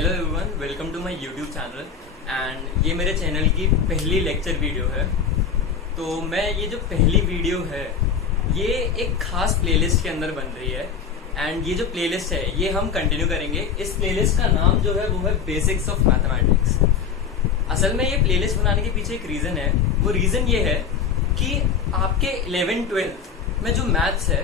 Hello everyone, welcome to my YouTube channel. And ये मेरे channel की पहली लेक्चर वीडियो है। तो मैं ये जो पहली वीडियो है ये एक खास प्लेलिस्ट के अंदर बन रही है। एंड ये जो प्लेलिस्ट है ये हम कंटिन्यू करेंगे। इस प्लेलिस्ट का नाम जो है वो है बेसिक्स ऑफ मैथमेटिक्स। असल में ये प्लेलिस्ट बनाने के पीछे एक रीज़न है। वो रीज़न ये है कि आपके 11th-12th में जो मैथ्स है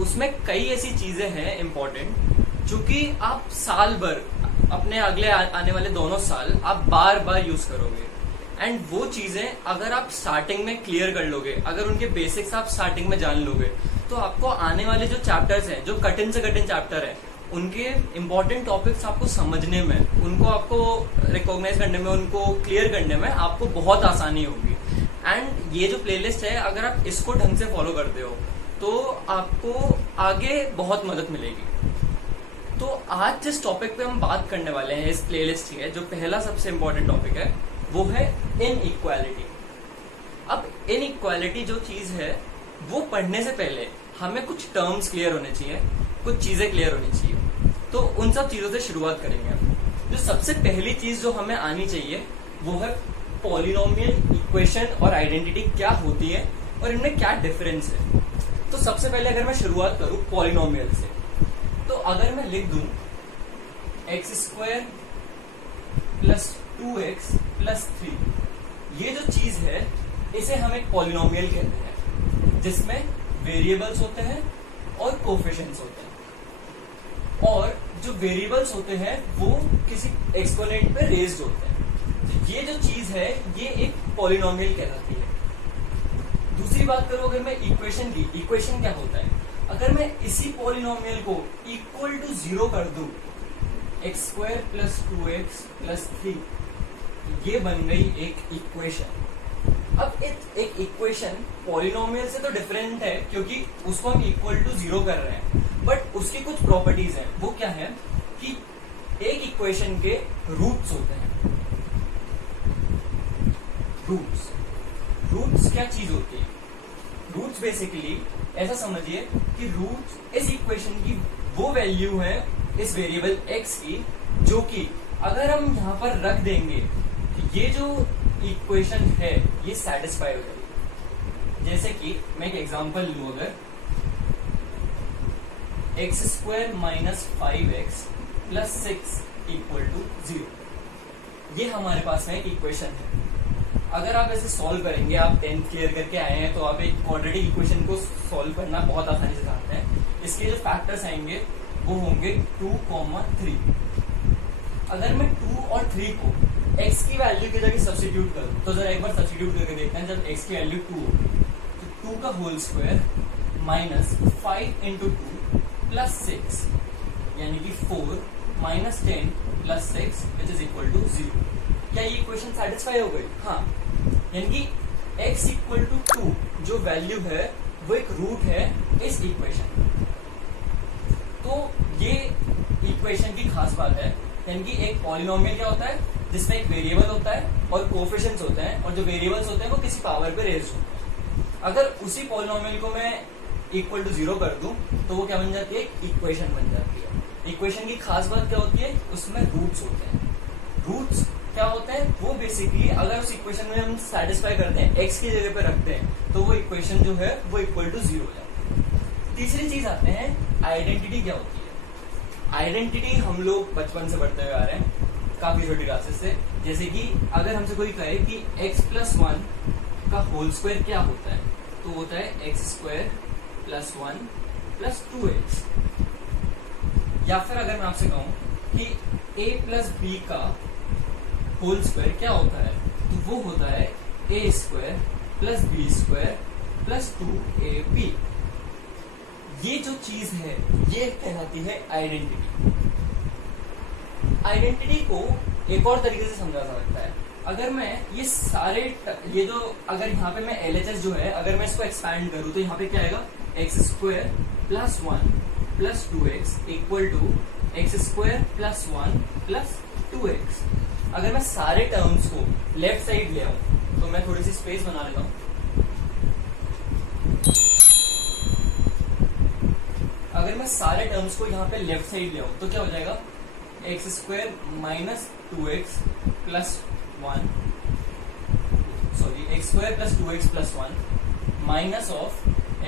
उसमें कई ऐसी चीज़ें हैं इम्पोर्टेंट जो कि आप साल भर अपने अगले आने वाले दोनों साल आप बार बार यूज करोगे। एंड वो चीजें अगर आप स्टार्टिंग में क्लियर कर लोगे, अगर उनके बेसिक्स आप स्टार्टिंग में जान लोगे, तो आपको आने वाले जो चैप्टर्स हैं, जो कठिन से कठिन चैप्टर हैं, उनके इम्पोर्टेंट टॉपिक्स आपको समझने में, उनको आपको रिकॉग्नाइज करने में, उनको क्लियर करने में आपको बहुत आसानी होगी। एंड ये जो प्लेलिस्ट है अगर आप इसको ढंग से फॉलो करते हो तो आपको आगे बहुत मदद मिलेगी। तो आज जिस टॉपिक पे हम बात करने वाले हैं इस प्लेलिस्ट की है, जो पहला सबसे इम्पोर्टेंट टॉपिक है वो है इनइक्वालिटी। अब इनइक्वालिटी जो चीज है वो पढ़ने से पहले हमें कुछ टर्म्स क्लियर होने चाहिए, कुछ चीजें क्लियर होनी चाहिए। तो उन सब चीजों से शुरुआत करेंगे। जो सबसे पहली चीज जो हमें आनी चाहिए वो है पॉलिनोमियल इक्वेशन और आइडेंटिटी क्या होती है और इनमें क्या डिफरेंस है। तो सबसे पहले अगर मैं शुरुआत करूं पॉलिनोमियल से, तो अगर मैं लिख दूं x² प्लस 2x प्लस 3, ये जो चीज है इसे हम एक पॉलिनोमियल कहते हैं, जिसमें वेरिएबल्स होते हैं और कोफिशिएंट्स होते हैं, और जो वेरिएबल्स होते हैं वो किसी एक्सपोनेंट पे रेज्ड होते हैं। तो ये जो चीज है ये एक पॉलिनोमियल कहलाती है। दूसरी बात करूं अगर मैं इक्वेशन की, इक्वेशन क्या होता है? अगर मैं इसी पॉलिनोमियल को इक्वल टू 0 कर दूं, x² प्लस 2x प्लस 3, ये बन गई एक इक्वेशन। अब एक इक्वेशन पॉलिनोमियल से तो डिफरेंट है क्योंकि उसको हम इक्वल टू 0 कर रहे हैं, बट उसकी कुछ प्रॉपर्टीज हैं। वो क्या है कि एक इक्वेशन के रूट्स होते हैं। रूट्स क्या चीज होती है? रूट्स बेसिकली ऐसा समझिए कि रूट्स इस इक्वेशन की वो वैल्यू है इस वेरिएबल x की, जो कि अगर हम यहां पर रख देंगे तो ये जो इक्वेशन है ये सेटिस्फाई हो जाएगी। जैसे कि मैं एक एग्जांपल लूं, अगर x² minus 5x plus 6 equal to 0, ये हमारे पास में एक इक्वेशन है। अगर आप ऐसे सॉल्व करेंगे, आप 10th क्लियर करके आए हैं तो आप एक क्वाड्रेटिक इक्वेशन को सॉल्व करना बहुत आसानी से जानते हैं। इसके जो फैक्टर्स आएंगे वो होंगे 2, 3। अगर मैं 2 और 3 को x की वैल्यू की जगह सब्स्टिट्यूट करूं, तो जरा एक बार सब्स्टिट्यूट करके देखते हैं। जब x की वैल्यू 2 होगी तो 2 का whole square minus 5 into 2 plus 6, यानी कि 4 minus 10 plus 6 which is equal to 0। क्या ये इक्वेशन सेटिस्फाई हो गई? हाँ, यानी कि x इक्वल टू 2 जो वैल्यू है वो एक रूट है इस इक्वेशन। तो ये इक्वेशन की खास बात है, यानी कि एक पॉलिनोमियल क्या होता है जिसमें एक वेरिएबल होता है और कोफिशिएंट्स होते हैं, और जो वेरिएबल्स होते हैं वो किसी पावर पे रेज्ड होते हैं। अगर उसी पॉलिनोमियल को मैं इक्वल टू 0 कर दूं तो वो क्या बन जाती है? इक्वेशन बन जाती है। इक्वेशन की खास बात क्या होती है? उसमें रूट्स होते हैं। रूट्स क्या होते हैं? वो बेसिकली अगर उस इक्वेशन में हम सेटिस्फाई करते हैं, x की जगह पे रखते हैं, तो वो इक्वेशन जो है वो इक्वल टू 0 हो जाती है। तीसरी चीज आते हैं आइडेंटिटी क्या होती है। आइडेंटिटी हम लोग बचपन से पढ़ते हुए आ रहे हैं, काफी छोटी क्लासेस से। जैसे कि अगर हमसे कोई कहे कि x प्लस 1 का होल स्क्वायर क्या होता है, तो होता है x² प्लस 1 प्लस 2x। या फिर अगर मैं आपसे कहूं कि a प्लस b का होल स्क्वायर क्या होता है, तो वो होता है a² plus b² plus 2ab। ये जो चीज है ये कहलाती है आइडेंटिटी। आइडेंटिटी को एक और तरीके से समझा जा सकता है। अगर मैं ये सारे ये जो अगर यहाँ पे मैं LHS जो है अगर मैं इसको एक्सपैंड करूँ तो यहाँ पे क्या आएगा? x² plus 1 plus 2x equal to x² plus 1 plus 2x। अगर मैं सारे टर्म्स को लेफ्ट साइड ले आऊं तो मैं थोड़ी सी स्पेस बना लेता हूं। अगर मैं सारे टर्म्स को यहाँ पे लेफ्ट साइड ले आऊं तो क्या हो जाएगा? X square minus 2x plus 1, sorry x square plus 2x plus 1 minus of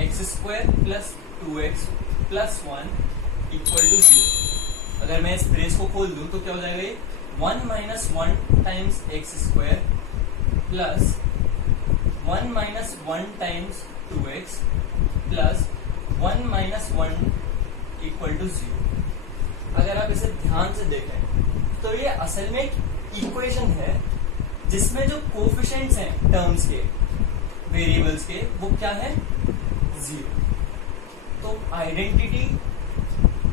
x square plus 2x plus 1 equal to 0। अगर मैं इस ब्रेस को खोल दूं तो क्या हो जाएगा ये 1 minus 1 times x square plus 1 minus 1 times 2x plus 1 minus 1 equal to 0। अगर आप इसे ध्यान से देखें तो ये असल में एक इक्वेशन है जिसमें जो कोफिशिएंट्स हैं टर्म्स के, वेरिएबल्स के, वो क्या है 0। तो आइडेंटिटी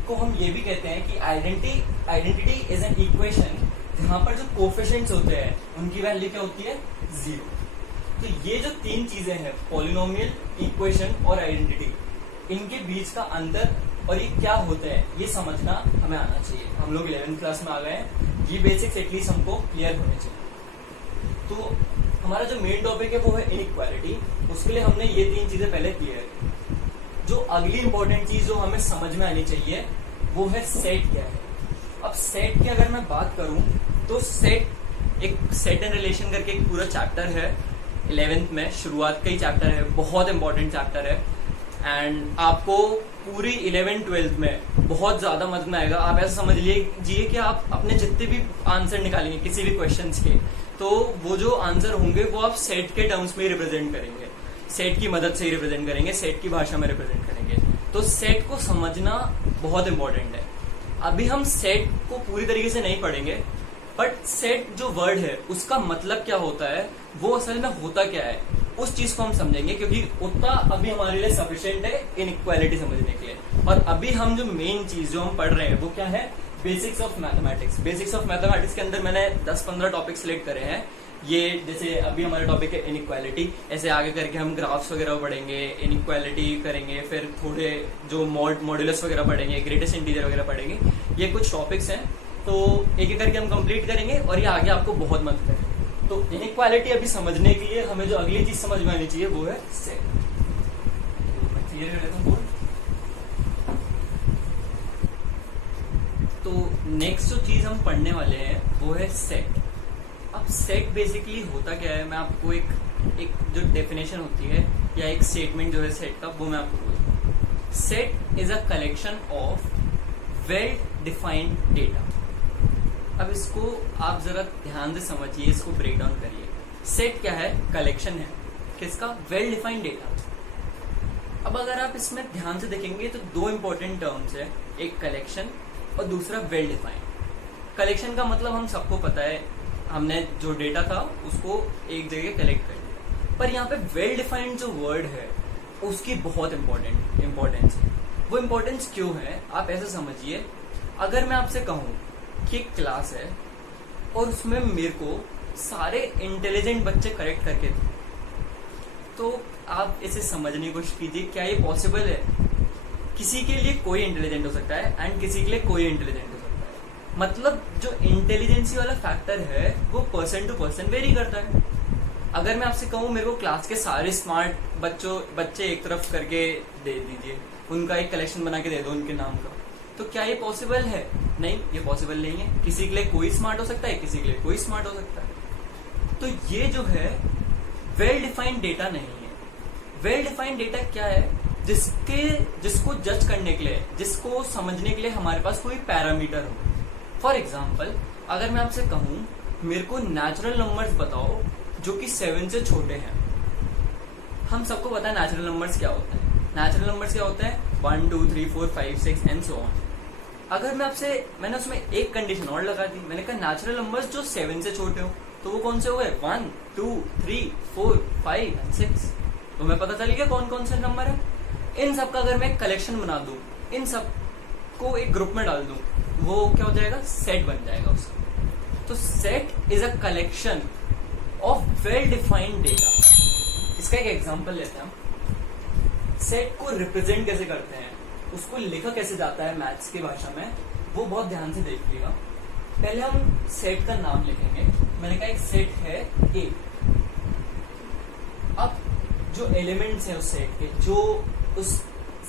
को हम ये भी कहते हैं कि आइडेंटिटी इज एन इक्वेशन जहां पर जो कोफिशिएंट्स होते हैं उनकी वैल्यू क्या होती है 0। तो ये जो तीन चीजें हैं, पॉलिनोमियल, इक्वेशन और आइडेंटिटी, इनके बीच का अंतर और ये क्या होता है ये समझना हमें आना चाहिए। हम लोग 11th क्लास में आ गए हैं, ये बेसिक्स एटलीस्ट हमको क्लियर होने चाहिए। तो हमारा जो मेन टॉपिक है वो है इनइक्वालिटी। उसके लिए हमने ये तीन चीजें पहले क्लियर की। जो अगली इंपॉर्टेंट चीज जो हमें समझ में आनी चाहिए वो है सेट क्या है। अब सेट की अगर मैं बात करूं तो सेट एंड रिलेशन करके एक पूरा चैप्टर है 11th में, शुरुआत का ही चैप्टर है, बहुत इंपॉर्टेंट चैप्टर है एंड आपको पूरी 11th-12th में बहुत ज्यादा मदद में आएगा। आप ऐसा समझ लीजिए कि आप अपने जितने भी आंसर निकालेंगे किसी भी क्वेश्चंस के, तो वो जो आंसर होंगे वो आप सेट के टर्म्स में रिप्रेजेंट करेंगे, सेट की मदद से ही रिप्रेजेंट करेंगे, सेट की भाषा में रिप्रेजेंट करेंगे। तो सेट को समझना बहुत इंपॉर्टेंट है। अभी हम सेट को पूरी तरीके से नहीं पढ़ेंगे, बट सेट जो वर्ड है उसका मतलब क्या होता है, वो असल में होता क्या है, उस चीज को हम समझेंगे, क्योंकि उतना अभी हमारे लिए सफिशिएंट है इनइक्वालिटी समझने के लिए। और अभी हम जो मेन चीज जो हम पढ़ रहे हैं वो क्या है, basics of mathematics. Basics of mathematics के अंदर मैंने 10-15 टॉपिक सिलेक्ट करे हैं। ये जैसे अभी हमारा टॉपिक है इनइक्वालिटी, ऐसे आगे करके हम ग्राफ्स वगैरह पढ़ेंगे, इनइक्वालिटी करेंगे, फिर थोड़े जो मॉड्यूलस वगैरह पढ़ेंगे, ग्रेटेस्ट इंटीजर वगैरह पढ़ेंगे। ये कुछ टॉपिक्स हैं, तो एक एक करके हम कंप्लीट करेंगे और ये आगे आपको बहुत मदद करेगा। तो इनइक्वालिटी अभी समझने के लिए हमें जो अगली चीज समझ में आनी चाहिए वो है सेट। क्लियर कर लेता हूँ बोर्ड। तो नेक्स्ट जो चीज हम पढ़ने वाले हैं वो है सेट। अब सेट बेसिकली होता क्या है, मैं आपको एक जो डेफिनेशन होती है या एक स्टेटमेंट जो है सेट का, वो मैं आपको बोलता हूँ। Set is a collection of well defined data. अब इसको आप जरा ध्यान से समझिए, इसको ब्रेक डाउन करिए। सेट क्या है, कलेक्शन है किसका, वेल डिफाइंड डेटा। अब अगर आप इसमें ध्यान से देखेंगे तो दो इंपॉर्टेंट टर्म्स है, एक कलेक्शन और दूसरा वेल डिफाइंड। कलेक्शन का मतलब हम सबको पता है, हमने जो डेटा था उसको एक जगह कलेक्ट कर लिया, पर यहाँ पे वेल डिफाइंड जो वर्ड है उसकी बहुत इंपॉर्टेंस है। वो इंपॉर्टेंस क्यों है, आप ऐसे समझिए, अगर मैं आपसे कहूँ कि एक क्लास है और उसमें मेरे को सारे इंटेलिजेंट बच्चे करेक्ट करके थे, तो आप इसे समझने की कोशिश कीजिए, क्या ये पॉसिबल है। किसी के लिए कोई इंटेलिजेंट हो सकता है एंड किसी के लिए कोई इंटेलिजेंट हो सकता है। मतलब जो इंटेलिजेंसी वाला फैक्टर है वो पर्सन टू पर्सन वेरी करता है। अगर मैं आपसे कहूँ मेरे को क्लास के सारे स्मार्ट बच्चे एक तरफ करके दे दीजिए, उनका एक कलेक्शन बना के दे दो उनके नाम का, तो क्या ये पॉसिबल है? नहीं, ये पॉसिबल नहीं है। किसी के लिए कोई स्मार्ट हो सकता है, किसी के लिए कोई स्मार्ट हो सकता है। तो ये जो है वेल डिफाइंड डेटा नहीं है। वेल डिफाइंड डेटा क्या है, जिसको जज करने के लिए, जिसको समझने के लिए हमारे पास कोई पैरामीटर हो। फॉर एग्जाम्पल, अगर मैं आपसे कहूं मेरे को नेचुरल नंबर्स बताओ जो कि 7 से छोटे हैं। हम सबको पता है नेचुरल नंबर्स क्या होते हैं। नेचुरल नंबर्स क्या होते हैं, 1 2 3 4 5 6 एंड सो ऑन। अगर मैंने उसमें एक कंडीशन और लगा दी, मैंने कहा नेचुरल नंबर्स जो 7 से छोटे हो, तो वो कौन से हो गए, 1 2 3 4 5 एंड 6। तो मैं पता चल गया कौन कौन से नंबर है। इन सब का अगर मैं एक कलेक्शन बना दूं, इन सब को एक ग्रुप में डाल दूं, वो क्या हो जाएगा, सेट बन जाएगा उसका। तो set is a collection of well defined data. इसका एक एग्जांपल लेते हैं हम। सेट को रिप्रेजेंट कैसे करते हैं, उसको लिखा कैसे जाता है मैथ्स की भाषा में, वो बहुत ध्यान से देखिएगा। पहले हम सेट का नाम लिखेंगे। मैंने कहा एक सेट है ए। अब जो एलिमेंट्स है उस सेट के, जो उस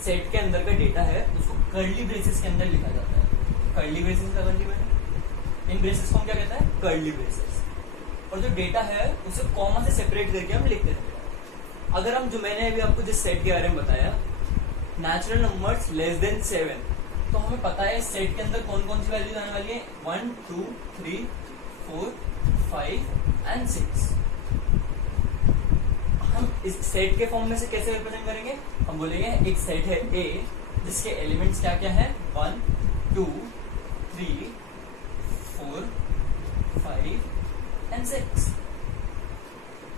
सेट के अंदर का डेटा है, उसको कर्ली ब्रेसेस के अंदर लिखा जाता है। कर्ली ब्रेसेस लगा दी मैंने, इन ब्रेसेस को हम क्या कहते हैं, कर्ली ब्रेसेस। और जो डेटा है उसे कॉमा से सेपरेट करके हम लिखते हैं। अगर हम जो मैंने अभी आपको जिस सेट के बारे में बताया, नेचुरल नंबर्स लेस देन 7, तो हमें पता है सेट के अंदर कौन कौन सी वैल्यूज आने वाली है, 1 2 3 4 5 एंड 6। हम इस सेट के फॉर्म में से कैसे रिप्रेजेंट करेंगे, हम बोलेंगे एक सेट है A जिसके एलिमेंट्स क्या क्या है, 1 2 3 4 5 एंड 6।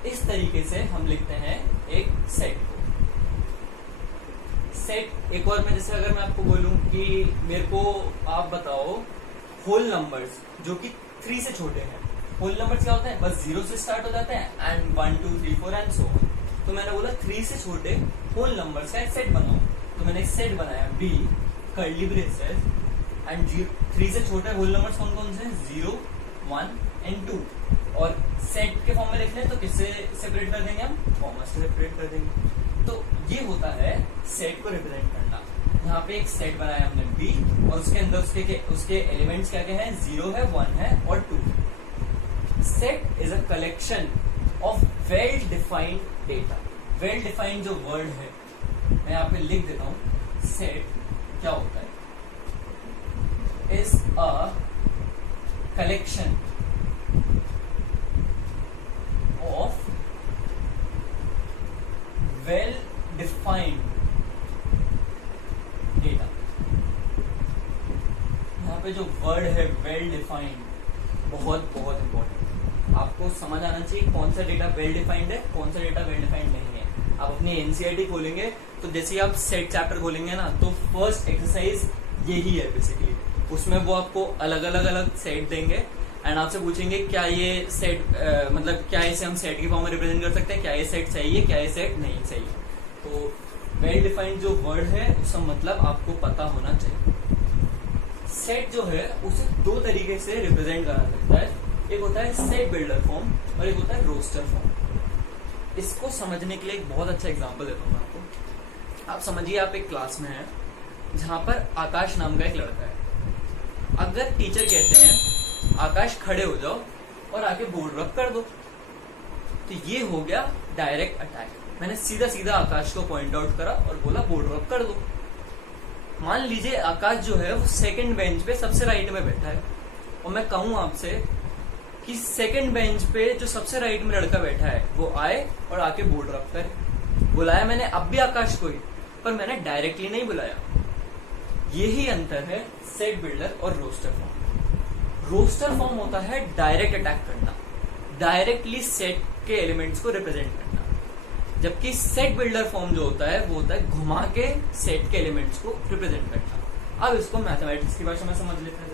इस तरीके से हम लिखते हैं एक सेट को। सेट एक और मैं जैसे अगर मैं आपको बोलूं कि मेरे को आप बताओ होल नंबर्स जो कि 3 से छोटे हैं। होल नंबर्स क्या होते हैं, बस 0 से स्टार्ट हो जाते हैं एंड 1 2 3 4 एंड सो ऑन। तो मैंने बोला 3 से छोटे होल नंबर्स का एक सेट बनाओ, तो मैंने एक सेट बनाया B कर्ली ब्रेसेस एंड 3 से छोटे होल नंबर्स कौन कौन से, 0 1 एंड 2। और सेट के फॉर्म में लिखने तो किससे सेपरेट कर देंगे हम, कॉमा से सेपरेट कर देंगे। तो ये होता है सेट को रिप्रेजेंट करना। यहाँ पे एक सेट बनाया हमने B और उसके अंदर उसके एलिमेंट्स क्या क्या हैं, 0 है 1 है और 2 है। Set is a collection of well defined data. Well defined जो वर्ड है मैं यहाँ पे लिख देता हूँ, सेट क्या होता है, is a collection of well defined data. यहाँ पे जो वर्ड है वेल डिफाइंड बहुत बहुत इंपॉर्टेंट। आपको समझ आना चाहिए कौन सा डेटा वेल डिफाइंड है, कौन सा डेटा वेल डिफाइंड नहीं है। आप अपनी एनसीईआरटी खोलेंगे तो जैसे आप सेट चैप्टर खोलेंगे ना, तो फर्स्ट एक्सरसाइज यही है बेसिकली। उसमें वो आपको अलग अलग सेट देंगे एंड आपसे पूछेंगे क्या ये सेट मतलब क्या इसे हम सेट के फॉर्म में रिप्रेजेंट कर सकते हैं, क्या ये सेट सही है, क्या ये सेट नहीं सही है। तो वेल डिफाइंड जो वर्ड है उसका मतलब आपको पता होना चाहिए। सेट जो है उसे 2 तरीके से रिप्रेजेंट करा सकता है, एक होता है सेट बिल्डर फॉर्म और एक होता है रोस्टर फॉर्म। इसको समझने के लिए एक बहुत अच्छा एग्जांपल देता हूँ आपको। आप समझिए आप एक क्लास में हैं जहां पर आकाश नाम का एक लड़का है। अगर टीचर कहते हैं आकाश खड़े हो जाओ और आके बोर्ड रब कर दो, तो ये हो गया डायरेक्ट अटैक। मैंने सीधा सीधा आकाश को पॉइंट आउट करा और बोला बोर्ड रब कर दो। मान लीजिए आकाश जो है वो सेकंड बेंच पे सबसे राइट में बैठा है और मैं कहूं आपसे कि सेकंड बेंच पे जो सबसे राइट में लड़का बैठा है वो आए और आके बोर्ड रब करे। बुलाया मैंने अब भी आकाश को ही, पर मैंने डायरेक्टली नहीं बुलाया। यही अंतर है सेट बिल्डर और रोस्टर फॉर्म। रोस्टर फॉर्म होता है डायरेक्ट अटैक करना, डायरेक्टली सेट के एलिमेंट्स को रिप्रेजेंट करना, जबकि सेट बिल्डर फॉर्म जो होता है वो होता है घुमा के सेट के एलिमेंट्स को रिप्रेजेंट करना। अब इसको मैथमेटिक्स की भाषा में समझ लेते हैं।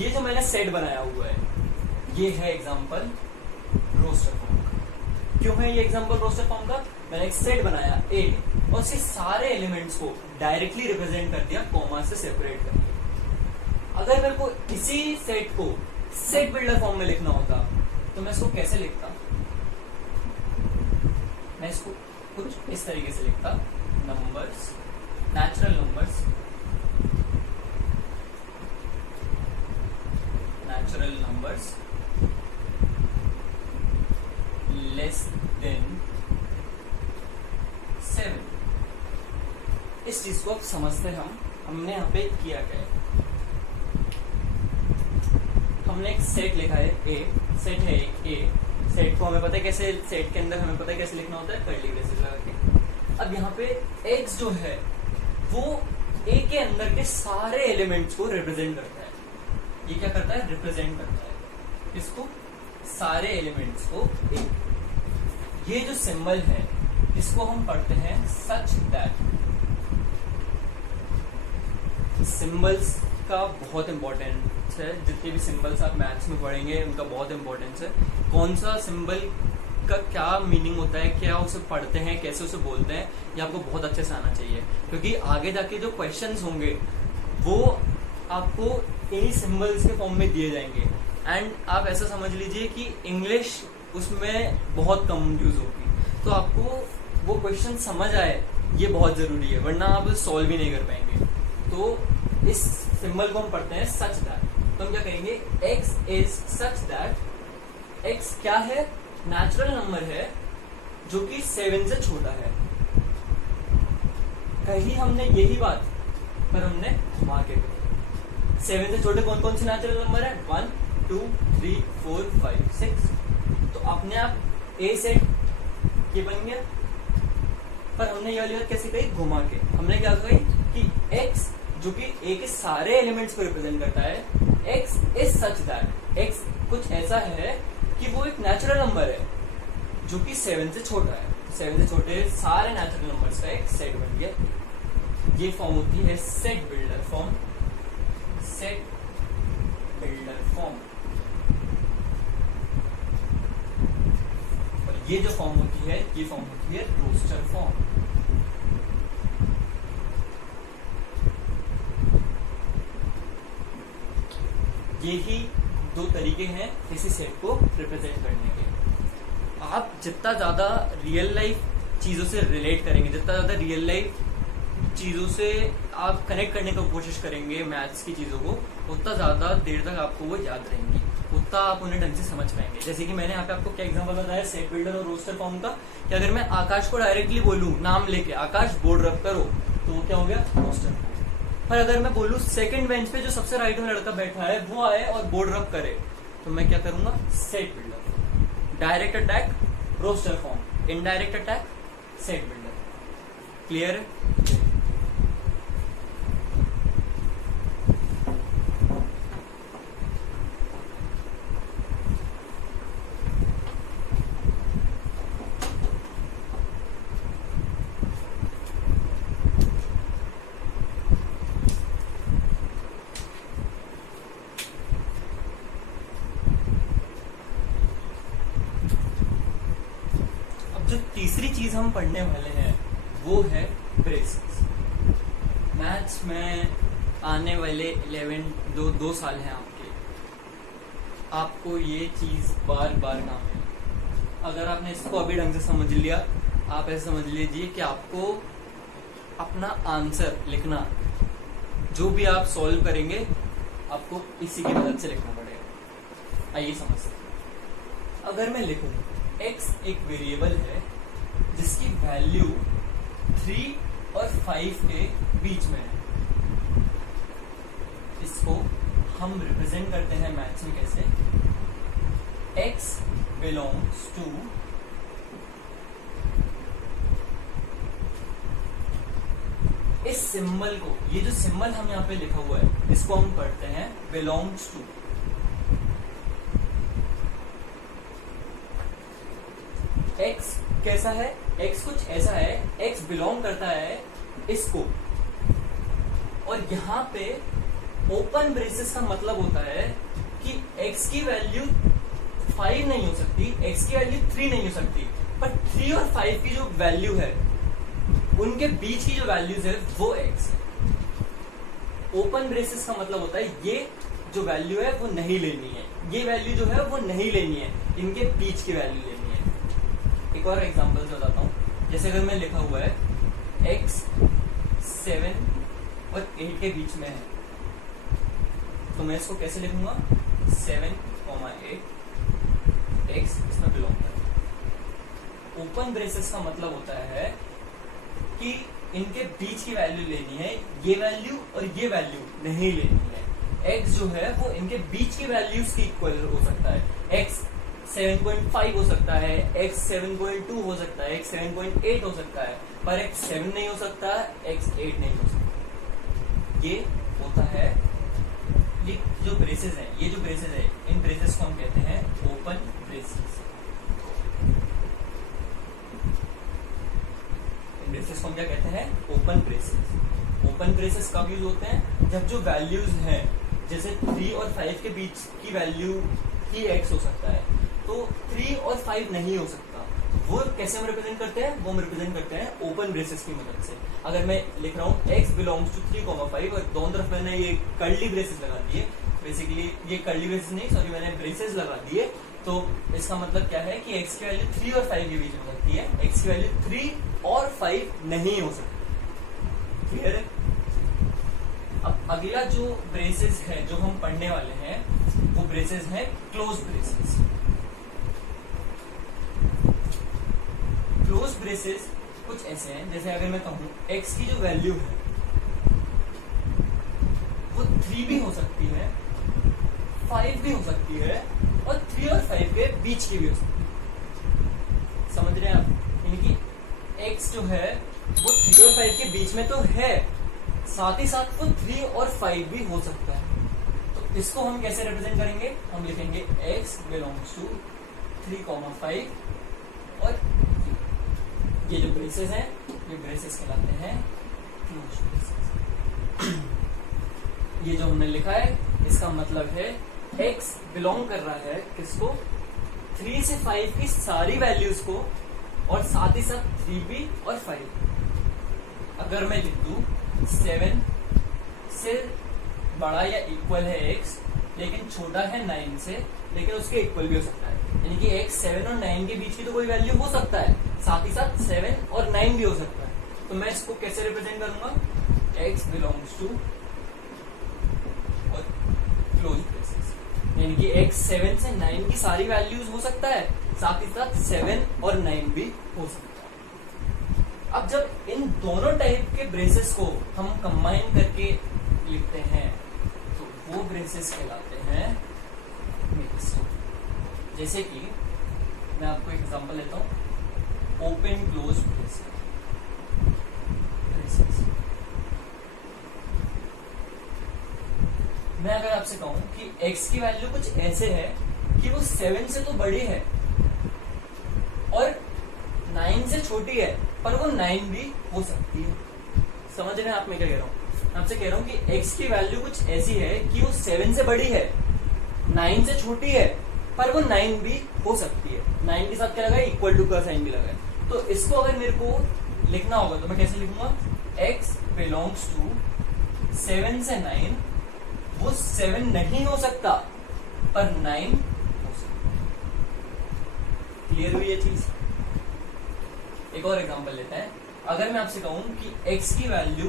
ये जो मैंने सेट बनाया हुआ है ये है एग्जांपल रोस्टर फॉर्म का। क्यों है ये एग्जांपल रोस्टर फॉर्म का? मैंने एक सेट बनाया A और उसके सारे एलिमेंट्स को डायरेक्टली रिप्रेजेंट कर दिया कॉमा से सेपरेट करके। अगर मेरे को इसी सेट को सेट बिल्डर फॉर्म में लिखना होता तो मैं इसको कैसे लिखता? मैं इसको कुछ इस तरीके से लिखता, numbers, natural numbers, less than 7। इस चीज को आप समझते हैं। हमने यहाँ पे किया क्या है, हमने एक सेट लिखा है A, सेट है A। सेट को हमें पता है कैसे, सेट के अंदर हमें पता है कैसे लिखना होता है, कर्ली ब्रेसेस लगा के। अब यहाँ पे X जो है वो A के अंदर के सारे एलिमेंट्स को रिप्रेजेंट करता है। ये क्या करता है? रिप्रेजेंट करता है इसको, सारे एलिमेंट्स को। ये जो सिंबल है इसको हम पढ़ते हैं सच दैट। सिंबल्स का बहुत इंपॉर्टेंस है। जितने भी सिंबल्स आप मैथ्स में पढ़ेंगे उनका बहुत इंपॉर्टेंस है। कौन सा सिंबल का क्या मीनिंग होता है, क्या उसे पढ़ते हैं, कैसे उसे बोलते हैं, ये आपको बहुत अच्छे से आना चाहिए, क्योंकि आगे जाके जो क्वेश्चंस होंगे वो आपको इन्हीं सिंबल्स के फॉर्म में दिए जाएंगे। एंड आप ऐसा समझ लीजिए कि इंग्लिश उसमें बहुत कम यूज होगी, तो आपको वो क्वेश्चन समझ आए ये बहुत जरूरी है, वरना आप सॉल्व भी नहीं कर पाएंगे। तो इस सिंबल को हम पढ़ते हैं सच दैट। तो हम क्या कहेंगे, x is such that, x क्या है, नेचुरल नंबर है जो कि 7 से छोटा है। कही हमने यही बात, पर हमने घुमा के 7 से छोटे कौन कौन से नेचुरल नंबर है, 1 2 3 4 5 6। तो अपने आप ए सेट ये बन गया। पर हमने ये वाली बात कैसे कही, घुमा के। हमने क्या कही कि x जो कि a के सारे एलिमेंट्स को रिप्रेजेंट करता है, x is such that, x कुछ ऐसा है कि वो एक नेचुरल नंबर है जो कि 7 से छोटा है। 7 से छोटे सारे नेचुरल नंबर्स का एक सेट बन गया। ये फॉर्म होती है set builder form, set builder form. और ये जो फॉर्म होती है, ये फॉर्म होती है रोस्टर फॉर्म। यही दो तरीके हैं किसी सेट को रिप्रेजेंट करने के। आप जितना ज्यादा रियल लाइफ चीजों से रिलेट करेंगे, जितना ज्यादा रियल लाइफ चीजों से आप कनेक्ट करने की कोशिश करेंगे मैथ्स की चीजों को, उतना ज्यादा देर तक आपको वो याद रहेंगी, उतना आप उन्हें ढंग से समझ पाएंगे। जैसे कि मैंने यहाँ पे आपको क्या एग्जांपल बताया सेट बिल्डर और रोस्टर फॉर्म का, कि अगर मैं आकाश को डायरेक्टली बोलूं नाम लेके, आकाश बोर्ड रब करो, तो वो क्या हो गया, रोस्टर। पर अगर मैं बोलूं सेकंड बेंच पे जो सबसे राइट में लड़का बैठा है वो आए और बोर्ड रब करे, तो मैं क्या करूंगा, set builder. Direct attack roster form, indirect attack set builder. Clear है? जो तीसरी चीज हम पढ़ने वाले हैं वो है ब्रेसेस। मैथ्स में आने वाले 2 साल हैं आपके, आपको ये चीज बार बार काम है। अगर आपने इसको अभी ढंग से समझ लिया, आप ऐसे समझ लीजिए कि आपको अपना आंसर लिखना, जो भी आप सॉल्व करेंगे आपको इसी की मदद से लिखना पड़ेगा। आइए समझते हैं। अगर मैं लिखूं x एक वेरिएबल है जिसकी वैल्यू 3 और 5 के बीच में है, इसको हम रिप्रेजेंट करते हैं मैथ्स में कैसे, x बिलोंग्स टू इस सिंबल को, ये जो सिंबल हम यहाँ पे लिखा हुआ है इसको हम पढ़ते हैं बिलोंग्स टू। x कैसा है, x कुछ ऐसा है, x बिलोंग करता है इसको। और यहाँ पे ओपन ब्रेसेस का मतलब होता है कि x की वैल्यू 5 नहीं हो सकती, x की वैल्यू 3 नहीं हो सकती, पर 3 और 5 की जो वैल्यू है उनके बीच की जो वैल्यूज है वो x है। ओपन ब्रेसेस का मतलब होता है ये जो वैल्यू है वो नहीं लेनी है, ये वैल्यू जो है वो नहीं लेनी है, इनके बीच की वैल्यू लेनी है। एक और एग्जांपल बताता हूँ। जैसे अगर मैं लिखा हुआ है x 7 और 8 के बीच में है, तो मैं इसको कैसे लिखूंगा, 7, 8 x इसमें बिलोंग करता है। ओपन ब्रेसेस का मतलब होता है कि इनके बीच की वैल्यू लेनी है, ये वैल्यू और ये वैल्यू नहीं लेनी है। x जो है वो इनके बीच की वैल्यूज की इक्वल हो सकता है। x 7.5 हो सकता है, x 7.2 हो सकता है, x 7.8 हो सकता है, पर x 7 नहीं हो सकता, x 8 नहीं हो सकता। ये होता है, ये जो ब्रेसेस है, ये जो ब्रेसेस है, इन ब्रेसेस को हम कहते हैं ओपन ब्रेसेस। इन ब्रेसेस को हम क्या कहते हैं, ओपन ब्रेसेस। ओपन ब्रेसेस कब यूज होते हैं, जब जो वैल्यूज हैं, जैसे 3 और 5 के बीच की वैल्यू ही x हो सकता है, तो 3 और 5 नहीं हो सकता। वो कैसे हम रिप्रेजेंट करते हैं, वो हम रिप्रेजेंट करते हैं ओपन ब्रेसेस की मदद से। अगर मैं लिख रहा हूँ x बिलोंग्स टू 3, 5 और दोनों तरफ मैंने ये कर्ली ब्रेसेस लगा दिए, बेसिकली ये कर्ली ब्रेसेस नहीं, सॉरी, मैंने ब्रेसेस लगा दिए, तो इसका मतलब क्या है कि x की वैल्यू 3 और 5 के बीच में हो सकती है, x की वैल्यू 3 और 5 नहीं हो सकती। क्लियर है? अगला जो ब्रेसेस है जो हम पढ़ने वाले हैं वो ब्रेसेस है क्लोज ब्रेसेस। क्लोज ब्रेसेस कुछ ऐसे हैं, जैसे अगर मैं कहूं x की जो वैल्यू है वो 3 भी हो सकती है, 5 भी हो सकती है और 3 और 5 के बीच की भी हो सकती है। समझ रहे हैं आप? यानी कि x जो है वो 3 और 5 के बीच में तो है, साथ ही साथ वो 3 और 5 भी हो सकता है। तो इसको हम कैसे रिप्रेजेंट करेंगे? हम लिखेंगे x बिलोंग्स टू 3,5 और ये जो ब्रेसेस हैं ये ब्रेसेस कहलाते हैं क्लोज ब्रेसेस। ये जो हमने लिखा है इसका मतलब है x बिलोंग कर रहा है किसको? 3 से 5 की सारी वैल्यूज को और साथ ही साथ 3 भी और 5। अगर मैं लिख दूं 7 से बड़ा या इक्वल है x लेकिन छोटा है 9 से, लेकिन उसके इक्वल भी हो सकता है, यानी कि x 7 और 9 के बीच की तो कोई वैल्यू हो सकता है, साथ ही साथ 7 और 9 भी हो सकता है। तो मैं इसको कैसे रिप्रेजेंट करूंगा? x बिलोंग्स टू और क्लोज ब्रेसेस, यानी कि x 7 से 9 की सारी वैल्यूज हो सकता है, साथ ही साथ 7 और 9 भी हो सकता है। अब जब इन दोनों टाइप के ब्रेसेस को हम कंबाइन करके लिखते हैं तो वो ब्रेसेस कहलाते हैं मिक्स्ड। जैसे कि मैं आपको एक एग्जांपल लेता हूं, ओपन क्लोज ब्रेसेस। मैं अगर आपसे कहूं कि x की वैल्यू कुछ ऐसे है कि वो 7 से तो बड़ी है और 9 से छोटी है, पर वो 9 भी हो सकती है। समझ रहे हैं आप मैं क्या कह रहा हूँ? आपसे कह रहा हूँ कि x की वैल्यू कुछ ऐसी है कि वो 7 से बड़ी है, 9 से छोटी है, पर वो 9 भी हो सकती है। 9 के साथ क्या लगा है? इक्वल टू का साइन भी लगा है। तो इसको अगर मेरे को लिखना होगा तो मैं कैसे लिखूंगा? x बिलोंग्स टू 7 से 9, वो 7 नहीं हो सकता पर 9 हो सकता। क्लियर हुई ये चीज? एक और एग्जांपल लेते हैं। अगर मैं आपसे कहूं कि x की वैल्यू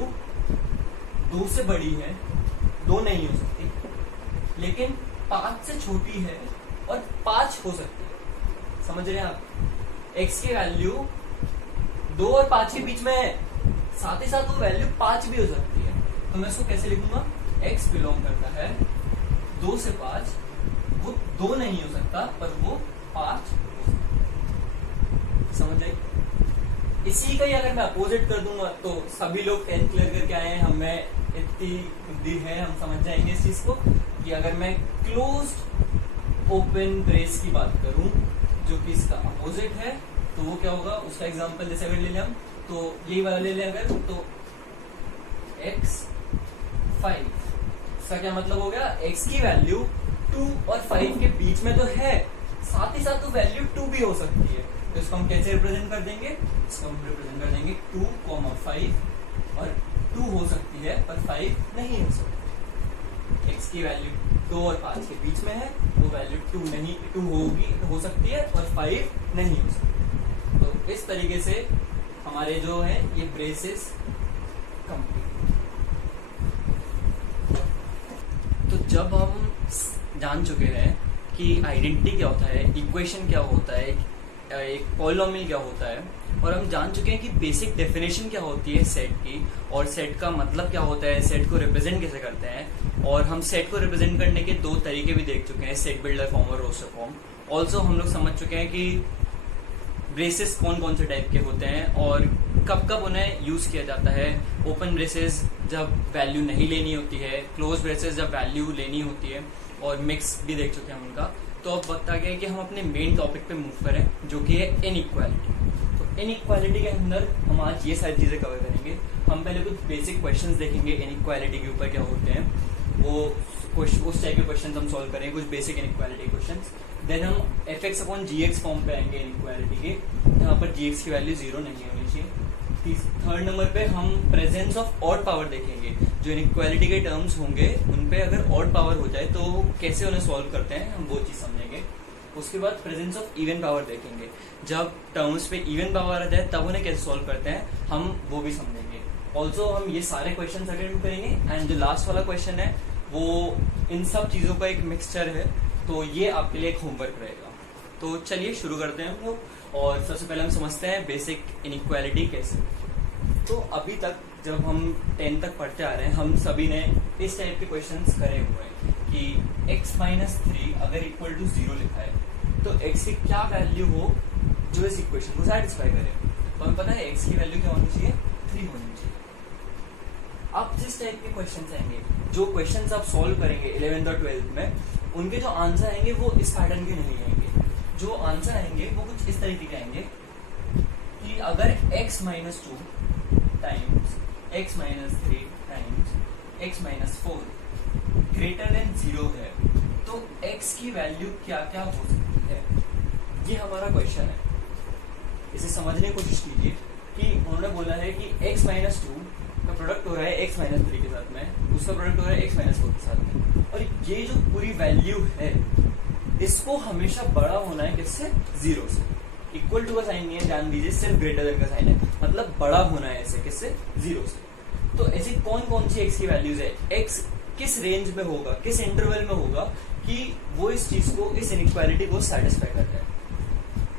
2 से बड़ी है, 2 नहीं हो सकती, लेकिन 5 से छोटी है और 5 हो सकती है। समझ रहे हैं आप? x की वैल्यू 2 और 5 के बीच में है, साथ ही साथ वो वैल्यू 5 भी हो सकती है। तो मैं इसको कैसे लिखूंगा? x बिलोंग करता है 2 से 5, वो 2 नहीं हो सकता पर वो 5 हो सकता। समझ आए? इसी का ही अगर मैं अपोजिट कर दूंगा तो सभी लोग 10th क्लियर करके आए हैं, हमें इतनी बुद्धि है, हम समझ जाएंगे इस चीज को कि अगर मैं क्लोज्ड ओपन ब्रेस की बात करूं जो कि इसका अपोजिट है तो वो क्या होगा? उसका एग्जांपल जैसे अगर ले लें हम तो यही वाला ले लें अगर तो x 5, इसका क्या मतलब हो गया? x की वैल्यू 2 और 5 के बीच में तो है, साथ ही साथ तो वैल्यू 2 भी हो सकती है। तो इसको हम कैसे रिप्रेजेंट कर देंगे? इसको हम रिप्रेजेंट कर देंगे 2, 5 और 2 हो सकती है पर 5 नहीं हो सकती। x की वैल्यू 2 और 5 के बीच में है, वो वैल्यू 2 होगी, हो सकती है और 5 नहीं हो सकती। तो इस तरीके से हमारे जो है ये ब्रेसेस कंप्लीट। तो जब हम जान चुके हैं कि आइडेंटिटी क्या होता है, इक्वेशन क्या होता है, एक पॉलिनोमियल क्या होता है, और हम जान चुके हैं कि बेसिक डेफिनेशन क्या होती है सेट की, और सेट का मतलब क्या होता है, सेट को रिप्रेजेंट कैसे करते हैं, और हम सेट को रिप्रेजेंट करने के 2 तरीके भी देख चुके हैं, सेट बिल्डर फॉर्म और रोस्टर फॉर्म। ऑल्सो हम लोग समझ चुके हैं कि ब्रेसेस कौन कौन से टाइप के होते हैं और कब कब उन्हें यूज किया जाता है। ओपन ब्रेसेस जब वैल्यू नहीं लेनी होती है, क्लोज ब्रेसेस जब वैल्यू लेनी होती है, और मिक्स भी देख चुके हैं हम उनका। तो अब वक्त आ गया है कि हम अपने मेन टॉपिक पे मूव करें जो कि है इनइक्वालिटी। तो इनइक्वालिटी के अंदर हम आज ये सारी चीजें कवर करेंगे। हम पहले कुछ बेसिक क्वेश्चंस देखेंगे इनइक्वालिटी के ऊपर क्या होते हैं, वो उस टाइप के क्वेश्चन हम सॉल्व करेंगे, कुछ बेसिक इनइक्वालिटी क्वेश्चंस। देन हम fx अपॉन gx फॉर्म पे आएंगे इनइक्वालिटी के, यहाँ पर gx की वैल्यू 0 नहीं होनी चाहिए। थर्ड नंबर पे हम प्रेजेंस ऑफ ऑड पावर देखेंगे, जो इनइक्वालिटी के टर्म्स होंगे उन पे अगर ऑड पावर हो जाए तो कैसे उन्हें सॉल्व करते हैं, हम वो चीज समझेंगे। उसके बाद प्रेजेंस ऑफ इवन पावर देखेंगे, जब टर्म्स पे इवन पावर आ जाए तब उन्हें कैसे सॉल्व करते हैं, हम वो भी समझेंगे। ऑल्सो हम ये सारे क्वेश्चन अटेंड करेंगे एंड जो लास्ट वाला क्वेश्चन है वो इन सब चीज़ों का एक मिक्सचर है, तो ये आपके लिए एक होमवर्क रहेगा। तो चलिए शुरू करते हैं हम लोग, और सबसे पहले हम समझते हैं बेसिक इनइक्वालिटी कैसे। तो अभी तक जब हम 10 तक पढ़ते आ रहे हैं, हम सभी ने इस टाइप के क्वेश्चंस करे हुए हैं कि x माइनस 3 अगर इक्वल टू 0 लिखा है तो x की क्या वैल्यू हो जो इस इक्वेशन को सेटिस्फाई करे। तो हमें पता है x की वैल्यू क्या होनी चाहिए, 3 होनी चाहिए। अब जिस टाइप के क्वेश्चंस आएंगे, जो क्वेश्चंस आप सॉल्व करेंगे 11th और 12th में, उनके जो आंसर आएंगे वो इस पैटर्न के नहीं आएंगे। जो आंसर आएंगे वो कुछ इस तरीके के आएंगे कि अगर x minus 2 times x minus 3 times x minus 4 greater than 0 है तो x की वैल्यू क्या क्या हो सकती है। ये हमारा क्वेश्चन है, इसे समझने की कोशिश कीजिए कि उन्होंने बोला है कि x माइनस 2 का प्रोडक्ट हो रहा है x माइनस 3 के साथ में, उसका प्रोडक्ट हो रहा है x माइनस 4 के साथ में, और ये जो पूरी वैल्यू है इसको हमेशा बड़ा होना है किससे, 0 से। इक्वल टू का साइन नहीं है, ध्यान दीजिए, सिर्फ ग्रेटर देन का साइन है, मतलब बड़ा होना है ऐसे किससे, 0 से। तो ऐसी कौन कौन सी x की वैल्यूज है, x किस रेंज में होगा, किस इंटरवल में होगा कि वो इस चीज को, इस इनइक्वालिटी को सेटिस्फाई कर रहा है।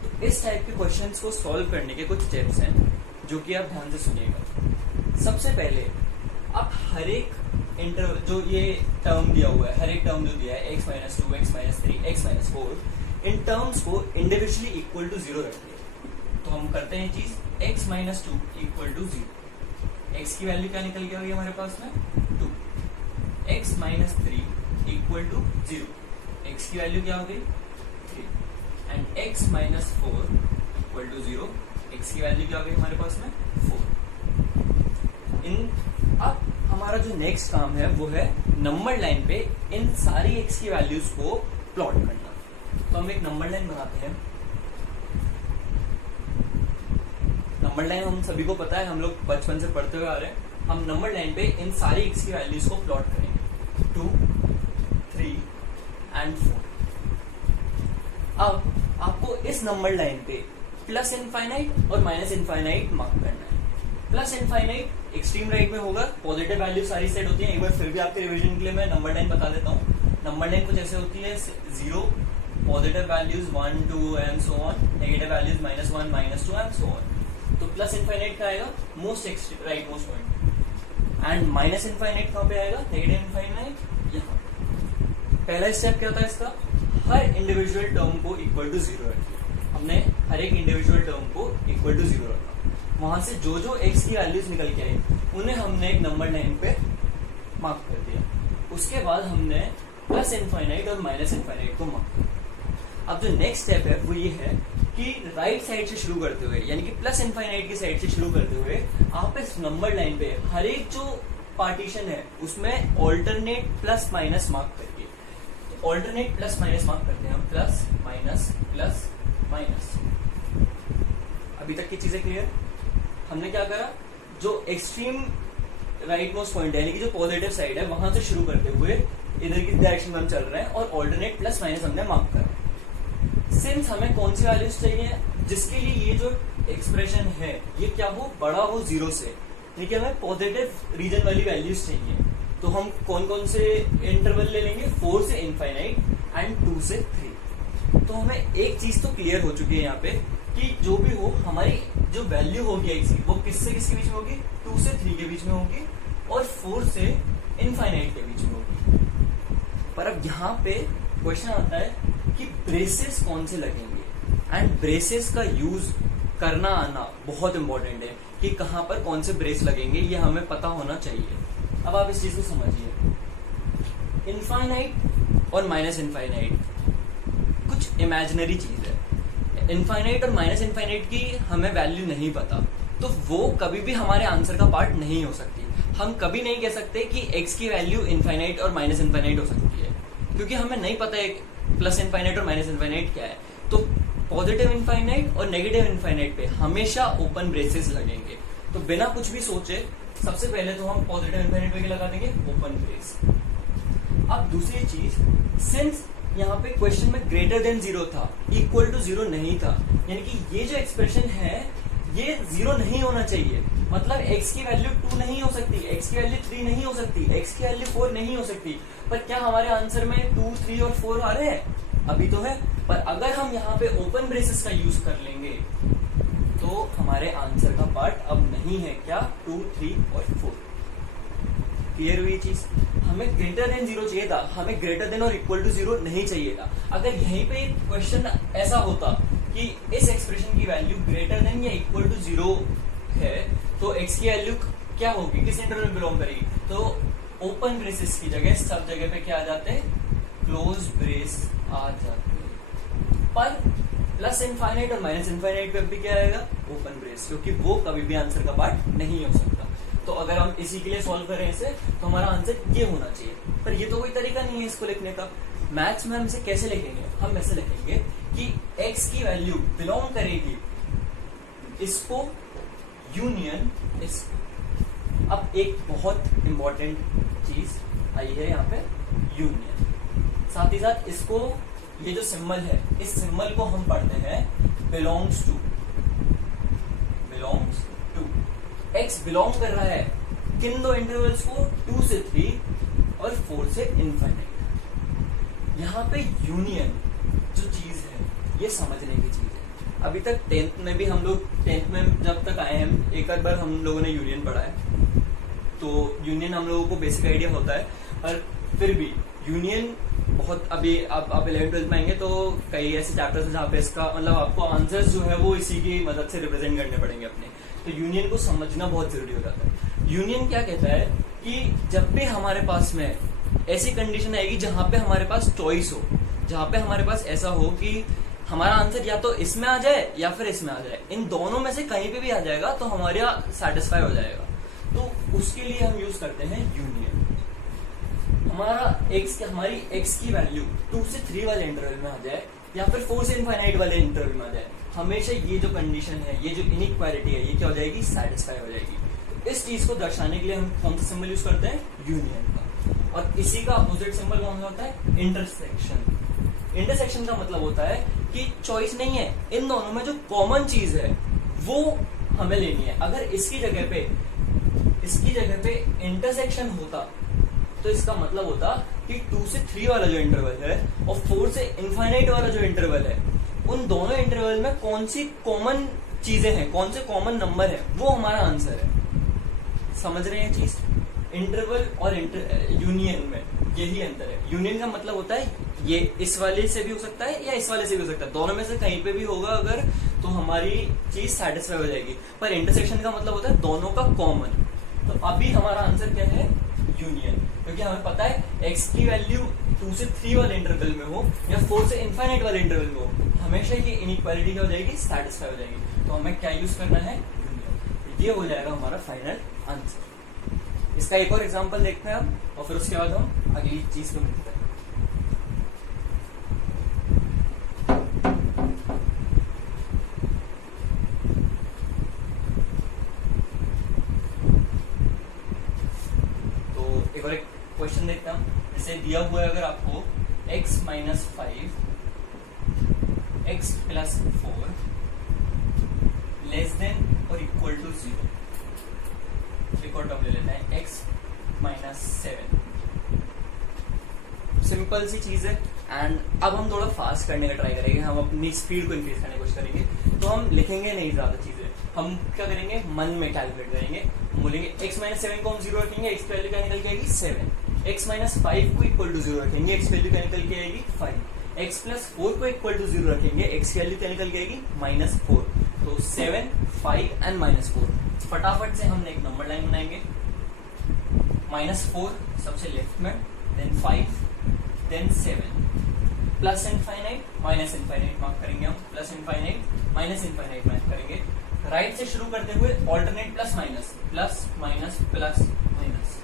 तो इस टाइप के क्वेश्चंस को सॉल्व करने के कुछ स्टेप्स हैं जो कि आप ध्यान से सुनिएगा। सबसे पहले आप हर एक इंटरवल, जो ये टर्म दिया हुआ है, हर एक टर्म जो दिया है x minus 2, x minus 3, x minus 4, इन टर्म्स को इंडिविजुअली इक्वल टू 0 रखिए। तो हम करते हैं चीज, x minus 2 equal to 0, x की वैल्यू क्या निकल के आ गई हमारे पास में, 2, x minus 3 equal to 0, x की वैल्यू क्या हो गई, 3, and x minus 4 equal to 0, x की वैल्यू क्या हो गई हमारे पास में, 4। अब हमारा जो नेक्स्ट काम है वो है नंबर लाइन पे इन सारी x की वैल्यूज को प्लॉट करना। तो हम एक नंबर लाइन बनाते हैं। नंबर लाइन हम सभी को पता है, हम लोग बचपन से पढ़ते हुए आ रहे हैं। हम नंबर लाइन पे इन सारी x की वैल्यूज को प्लॉट करेंगे, 2, 3 एंड 4। अब आपको इस नंबर लाइन पे प्लस इनफाइनाइट और माइनस इनफाइनाइट मार्क करना है। प्लस इनफाइनाइट एक्सट्रीम राइट में होगा, पॉजिटिव वैल्यू सारी सेट होती है। एक बार फिर भी आपके रिवीजन के लिए मैं नंबर लाइन बता देता हूँ। नंबर लाइन कुछ ऐसे होती है, 0 positive values 1, 2 and so on, negative values -1, -2 and so on. तो प्लस इनफाइनाइट का आएगा most right most point, and minus infinite कहाँ पे आएगा, नेगेटिव इनफाइनाइट यहाँ। पहला स्टेप क्या था इसका, हर इंडिविजुअल टर्म को इक्वल टू 0 रखिए। हमने हर एक इंडिविजुअल टर्म को इक्वल टू 0 रखा। वहां से जो जो x की वैल्यूज निकल के आई उन्हें हमने एक नंबर लाइन पे मार्क कर दिया। उसके बाद हमने प्लस इनफाइनाइट और माइनस इनफाइनाइट को मार्क किया। अब जो नेक्स्ट स्टेप है वो ये है कि राइट साइड से शुरू करते हुए, यानी कि प्लस इनफाइनाइट की साइड से शुरू करते हुए आप इस नंबर लाइन पे हर एक जो पार्टीशन है उसमें ऑल्टरनेट प्लस माइनस मार्क करिए। तो ऑल्टरनेट प्लस माइनस मार्क करते हैं हम, प्लस माइनस। अभी तक की चीजें क्लियर? हमने क्या करा, जो एक्सट्रीम राइट मोस्ट पॉइंट है, यानी कि जो पॉजिटिव साइड है, वहां से शुरू करते हुए इधर की डायरेक्शन में हम चल रहे हैं और ऑल्टरनेट प्लस माइनस हमने मार्क करा। सिंस हमें कौन सी वैल्यूज चाहिए जिसके लिए ये जो एक्सप्रेशन है ये क्या हो, बड़ा हो 0 से, यानी कि हमें पॉजिटिव रीजन वाली वैल्यूज चाहिए। तो हम कौन कौन से इंटरवल ले लेंगे, 4 से इनफाइनाइट एंड 2 से 3। तो हमें एक चीज तो क्लियर हो चुकी है यहाँ पे कि जो भी हो, हमारी जो वैल्यू होगी x की वो किससे किसके बीच में होगी, 2 से 3 के बीच में होगी और 4 से इनफाइनाइट के बीच में होगी। पर अब यहाँ पे क्वेश्चन आता है कि ब्रेसेस कौन से लगेंगे, एंड ब्रेसेस का यूज करना आना बहुत इंपॉर्टेंट है कि कहाँ पर कौन से ब्रेस लगेंगे, ये हमें पता होना चाहिए। अब आप इस चीज को समझिए, इनफाइनाइट और माइनस इनफाइनाइट कुछ इमेजिनरी चीज है। इनफाइनाइट और माइनस इनफाइनाइट की हमें वैल्यू नहीं पता, तो वो कभी भी हमारे आंसर का पार्ट नहीं हो सकती। हम कभी नहीं कह सकते कि x की वैल्यू इनफाइनाइट और माइनस इनफाइनाइट हो सकती है, क्योंकि हमें नहीं पता है प्लस इनफाइनाइट और माइनस इनफाइनाइट क्या है। तो पॉजिटिव इनफाइनाइट और नेगेटिव इनफाइनाइट पे हमेशा ओपन ब्रेसेस लगेंगे। तो बिना कुछ भी सोचे सबसे पहले तो हम पॉजिटिव इनफाइनाइट पे लगा देंगे ओपन ब्रेस। अब दूसरी चीज, सिंस यहाँ पे क्वेश्चन में ग्रेटर देन 0 था, इक्वल टू 0 नहीं था, यानी कि ये जो एक्सप्रेशन है ये 0 नहीं होना चाहिए, मतलब x की वैल्यू 2 नहीं हो सकती, x की वैल्यू 3 नहीं हो सकती, x की वैल्यू 4 नहीं हो सकती। पर क्या हमारे आंसर में 2, 3 और 4 आ रहे हैं? अभी तो है। पर अगर हम यहाँ पे ओपन ब्रेसेस का यूज कर लेंगे तो हमारे आंसर का पार्ट अब नहीं है क्या 2, 3 और 4। क्लियर हुई चीज? हमें ग्रेटर देन 0 चाहिए था, हमें ग्रेटर देन और इक्वल टू 0 नहीं चाहिए था। अगर यहीं पे क्वेश्चन ऐसा होता कि इस एक्सप्रेशन की वैल्यू ग्रेटर देन या इक्वल टू 0 है तो x की वैल्यू क्या होगी, किस इंटरवल में बिलोंग करेगी? तो ओपन ब्रेसेस की जगह सब जगह पे क्या आ जाते हैं, क्लोज ब्रेस आ जाते हैं। पर प्लस इनफाइनाइट और माइनस इनफाइनाइट पे भी क्या आएगा, ओपन ब्रेस, क्योंकि वो कभी भी आंसर का पार्ट नहीं हो सकता। तो अगर हम इसी के लिए सॉल्व करें इसे तो हमारा आंसर ये होना चाहिए। पर ये तो कोई तरीका नहीं है इसको लिखने का। मैथ्स में हम इसे कैसे लिखेंगे? हम ऐसे लिखेंगे कि x की वैल्यू बिलोंग करेगी इसको यूनियन इस। अब एक बहुत इंपॉर्टेंट चीज आई है यहाँ पे, यूनियन। साथ ही साथ इसको, ये जो सिंबल है, इस सिंबल को हम पढ़ते हैं belongs to. Belongs to, x belong कर रहा है किन दो इंटरवल्स को, 2 से 3 और 4 से इनफाइनाइट। यहाँ पे यूनियन जो चीज है ये समझने की चीज है। अभी तक 10th में भी हम लोग, 10th में जब तक आए हैं एक बार हम लोगों ने यूनियन पढ़ा है, तो यूनियन हम लोगों को बेसिक आइडिया होता है। पर फिर भी यूनियन बहुत, अभी आप 11th-12th में आएंगे तो कई ऐसे चैप्टर्स हैं जहाँ पे इसका मतलब आपको आंसर्स जो है वो इसी की मदद से रिप्रेजेंट करने पड़ेंगे अपने। तो यूनियन को समझना बहुत जरूरी हो जाता है। यूनियन क्या कहता है कि जब भी हमारे पास में ऐसी कंडीशन आएगी जहां पे हमारे पास चॉइस हो, जहां पे हमारे पास ऐसा हो कि हमारा आंसर या तो इसमें आ जाए या फिर इसमें आ जाए, इन दोनों में से कहीं पे भी आ जाएगा तो हमारा सेटिस्फाई हो जाएगा, तो उसके लिए हम यूज करते हैं यूनियन। हमारी x की वैल्यू 2 से 3 वाले इंटरवल में आ जाए या फिर 4 से इनफाइनाइट वाले इंटरवल में आ जाए, हमेशा ये जो कंडीशन है, ये जो इनइक्वालिटी है, ये क्या हो जाएगी, सेटिस्फाई हो जाएगी। इस चीज को दर्शाने के लिए हम कौन सा सिंबल यूज करते हैं, यूनियन का। और इसी का अपोजिट सिंबल कौन सा होता है, इंटरसेक्शन। इंटरसेक्शन का मतलब होता है कि चॉइस नहीं है, इन दोनों में जो कॉमन चीज है वो हमें लेनी है। अगर इसकी जगह पे इंटरसेक्शन होता तो इसका मतलब होता कि 2 से 3 वाला जो इंटरवल है और 4 से इनफाइनाइट वाला जो इंटरवल है, उन दोनों इंटरवल में कौन सी कॉमन चीजें हैं, कौन से कॉमन नंबर है, वो हमारा आंसर है। समझ रहे हैं चीज? इंटरवल और यूनियन में यही अंतर है। यूनियन का मतलब होता है ये इस वाले से भी हो सकता है या इस वाले से भी हो सकता है, दोनों में से कहीं पे भी होगा अगर, तो हमारी चीज सेटिस्फाई हो जाएगी। पर इंटरसेक्शन का मतलब होता है दोनों का कॉमन। तो अभी हमारा आंसर क्या है, यूनियन, क्योंकि हमें पता है x की वैल्यू 2 से 3 वाले इंटरवल में हो या 4 से इनफाइनाइट वाले इंटरवल में हो, हमेशा ये इनइक्वालिटी क्या हो जाएगी, सेटिस्फाई हो जाएगी। तो हमें क्या यूज करना है, यूनियन। ये हो जाएगा हमारा फाइनल आंसर। इसका एक और एग्जांपल देखते हैं हम, और फिर उसके बाद हम अगली चीज को मिलते हैं। एक क्वेश्चन देखते हैं हम। जैसे दिया हुआ है अगर आपको x minus 5 x plus 4 less than और इक्वल टू 0, एक और टर्म ले लेते हैं x माइनस 7। सिंपल सी चीज है। एंड अब हम थोड़ा फास्ट करने का ट्राई करेंगे, हम अपनी स्पीड को इंक्रीज करने की कोशिश करेंगे। तो हम लिखेंगे नहीं ज्यादा चीजें, हम क्या करेंगे, मन में कैलकुलेट करेंगे। बोलेंगे x माइनस 7 को हम 0 रखेंगे, x की वैल्यू क्या निकल के आएगी 7। x माइनस 5 को इक्वल टू 0 रखेंगे, x की वैल्यू क्या निकल के आएगी 5। x प्लस 4 को इक्वल टू 0 रखेंगे, x की वैल्यू क्या निकल के आएगी -4। तो 7, 5 एंड -4। फटाफट से हम एक नंबर लाइन बनाएंगे। -4 सबसे लेफ्ट में, then 5, then 7, plus infinite minus infinite mark करेंगे हम, plus infinite minus infinite mark करेंगे। राइट से शुरू करते हुए alternate plus minus, plus minus plus minus.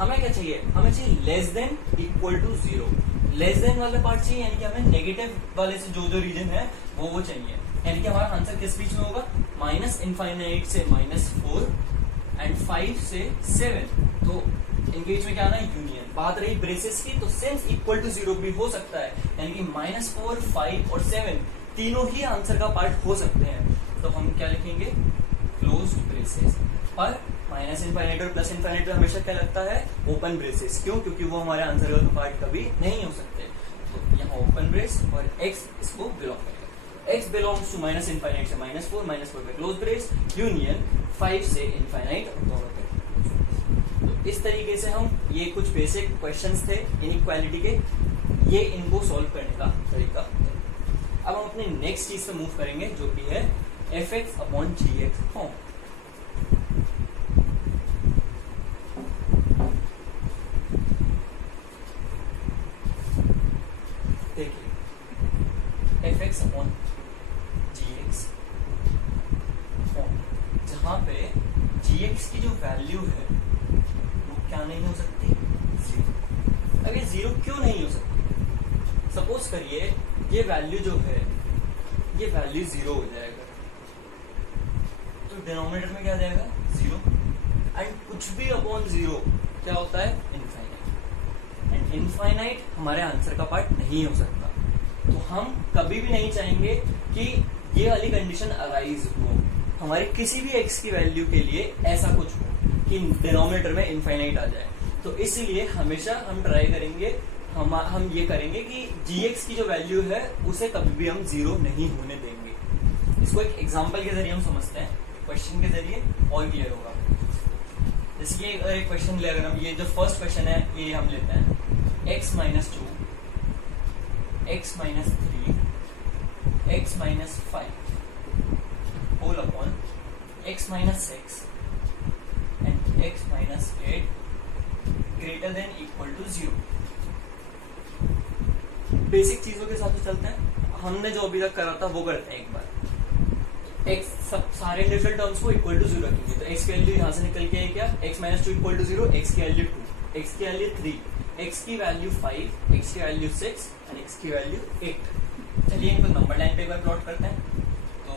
हमें क्या चाहिए, हमें चाहिए less than equal to 0। Less than वाला पार्ट चाहिए, यानी कि हमें नेगेटिव वाले से जो जो रीजन है वो चाहिए। यानी कि हमारा आंसर किस बीच में होगा, माइनस इनफाइनाइट से -4 एंड 5 से 7। तो इनके बीच में क्या आना है, यूनियन। बात रही ब्रेसेस की, तो सिंस इक्वल टू 0 भी हो सकता है, यानी कि -4, 5 और 7 तीनों ही आंसर का पार्ट हो सकते हैं। तो हम क्या लिखेंगे, क्लोज ब्रेसेस। पर माइनस इनफाइनाइट और प्लस इनफाइनाइट में हमेशा क्या लगता है, ओपन ब्रेसेस। क्यों? क्योंकि वो हमारे आंसर का पार्ट कभी नहीं हो सकते। तो यहाँ ओपन ब्रेस और x इसको बिलोंग करेगा। x belongs to minus infinite से -4, -4 पे क्लोज ब्रेस, यूनियन 5 से इनफाइनाइट और दोनों पे। तो इस तरीके से हम, ये कुछ बेसिक क्वेश्चंस थे इनइक्वालिटी के, ये इनको सॉल्व करने का तरीका है। अब हम अपने नेक्स्ट चीज पे मूव करेंगे जो कि है fx/gx फॉर्म। देखिए fx/gx फॉर्म, जहां पे gx की जो वैल्यू है वो क्या नहीं हो सकती, 0। अब ये 0 क्यों नहीं हो सकती? सपोज करिए ये वैल्यू जो है, ये वैल्यू 0 हो जाएगा, तो डिनोमिनेटर में क्या आ जाएगा, 0। एंड कुछ भी अपॉन 0 क्या होता है, इनफाइनाइट। एंड इनफाइनाइट हमारे आंसर का पार्ट नहीं हो सकता। तो हम कभी भी नहीं चाहेंगे कि ये वाली कंडीशन अराइज हो, हमारी किसी भी x की वैल्यू के लिए ऐसा कुछ हो कि डिनोमिनेटर में इनफाइनाइट आ जाए। तो इसीलिए हमेशा हम ट्राई करेंगे, हम ये करेंगे कि gx की जो वैल्यू है उसे कभी भी हम 0 नहीं होने देंगे। इसको एक एग्जांपल के जरिए हम समझते हैं, क्वेश्चन के जरिए और क्लियर होगा। जैसे कि अगर एक क्वेश्चन ले, अगर हम ये जो फर्स्ट क्वेश्चन है ये हम लेते हैं, x - 2, x - 3, x - 5 whole upon x - 6 and x - 8 greater than equal to 0। Basic चीजों के साथ तो चलते हैं, हमने जो अभी तक करा था वो करते हैं एक बार। x सब सारे इंडिविजुअल टर्म्स को इक्वल टू 0 रखेंगे, तो x की वैल्यू यहाँ से निकल के है क्या, x - 2 इक्वल टू 0, x की वैल्यू 2, x की वैल्यू 3, x की वैल्यू 5, x की वैल्यू 6 एंड x की वैल्यू 8। चलिए इनको नंबर लाइन पे एक बार प्लॉट करते हैं। तो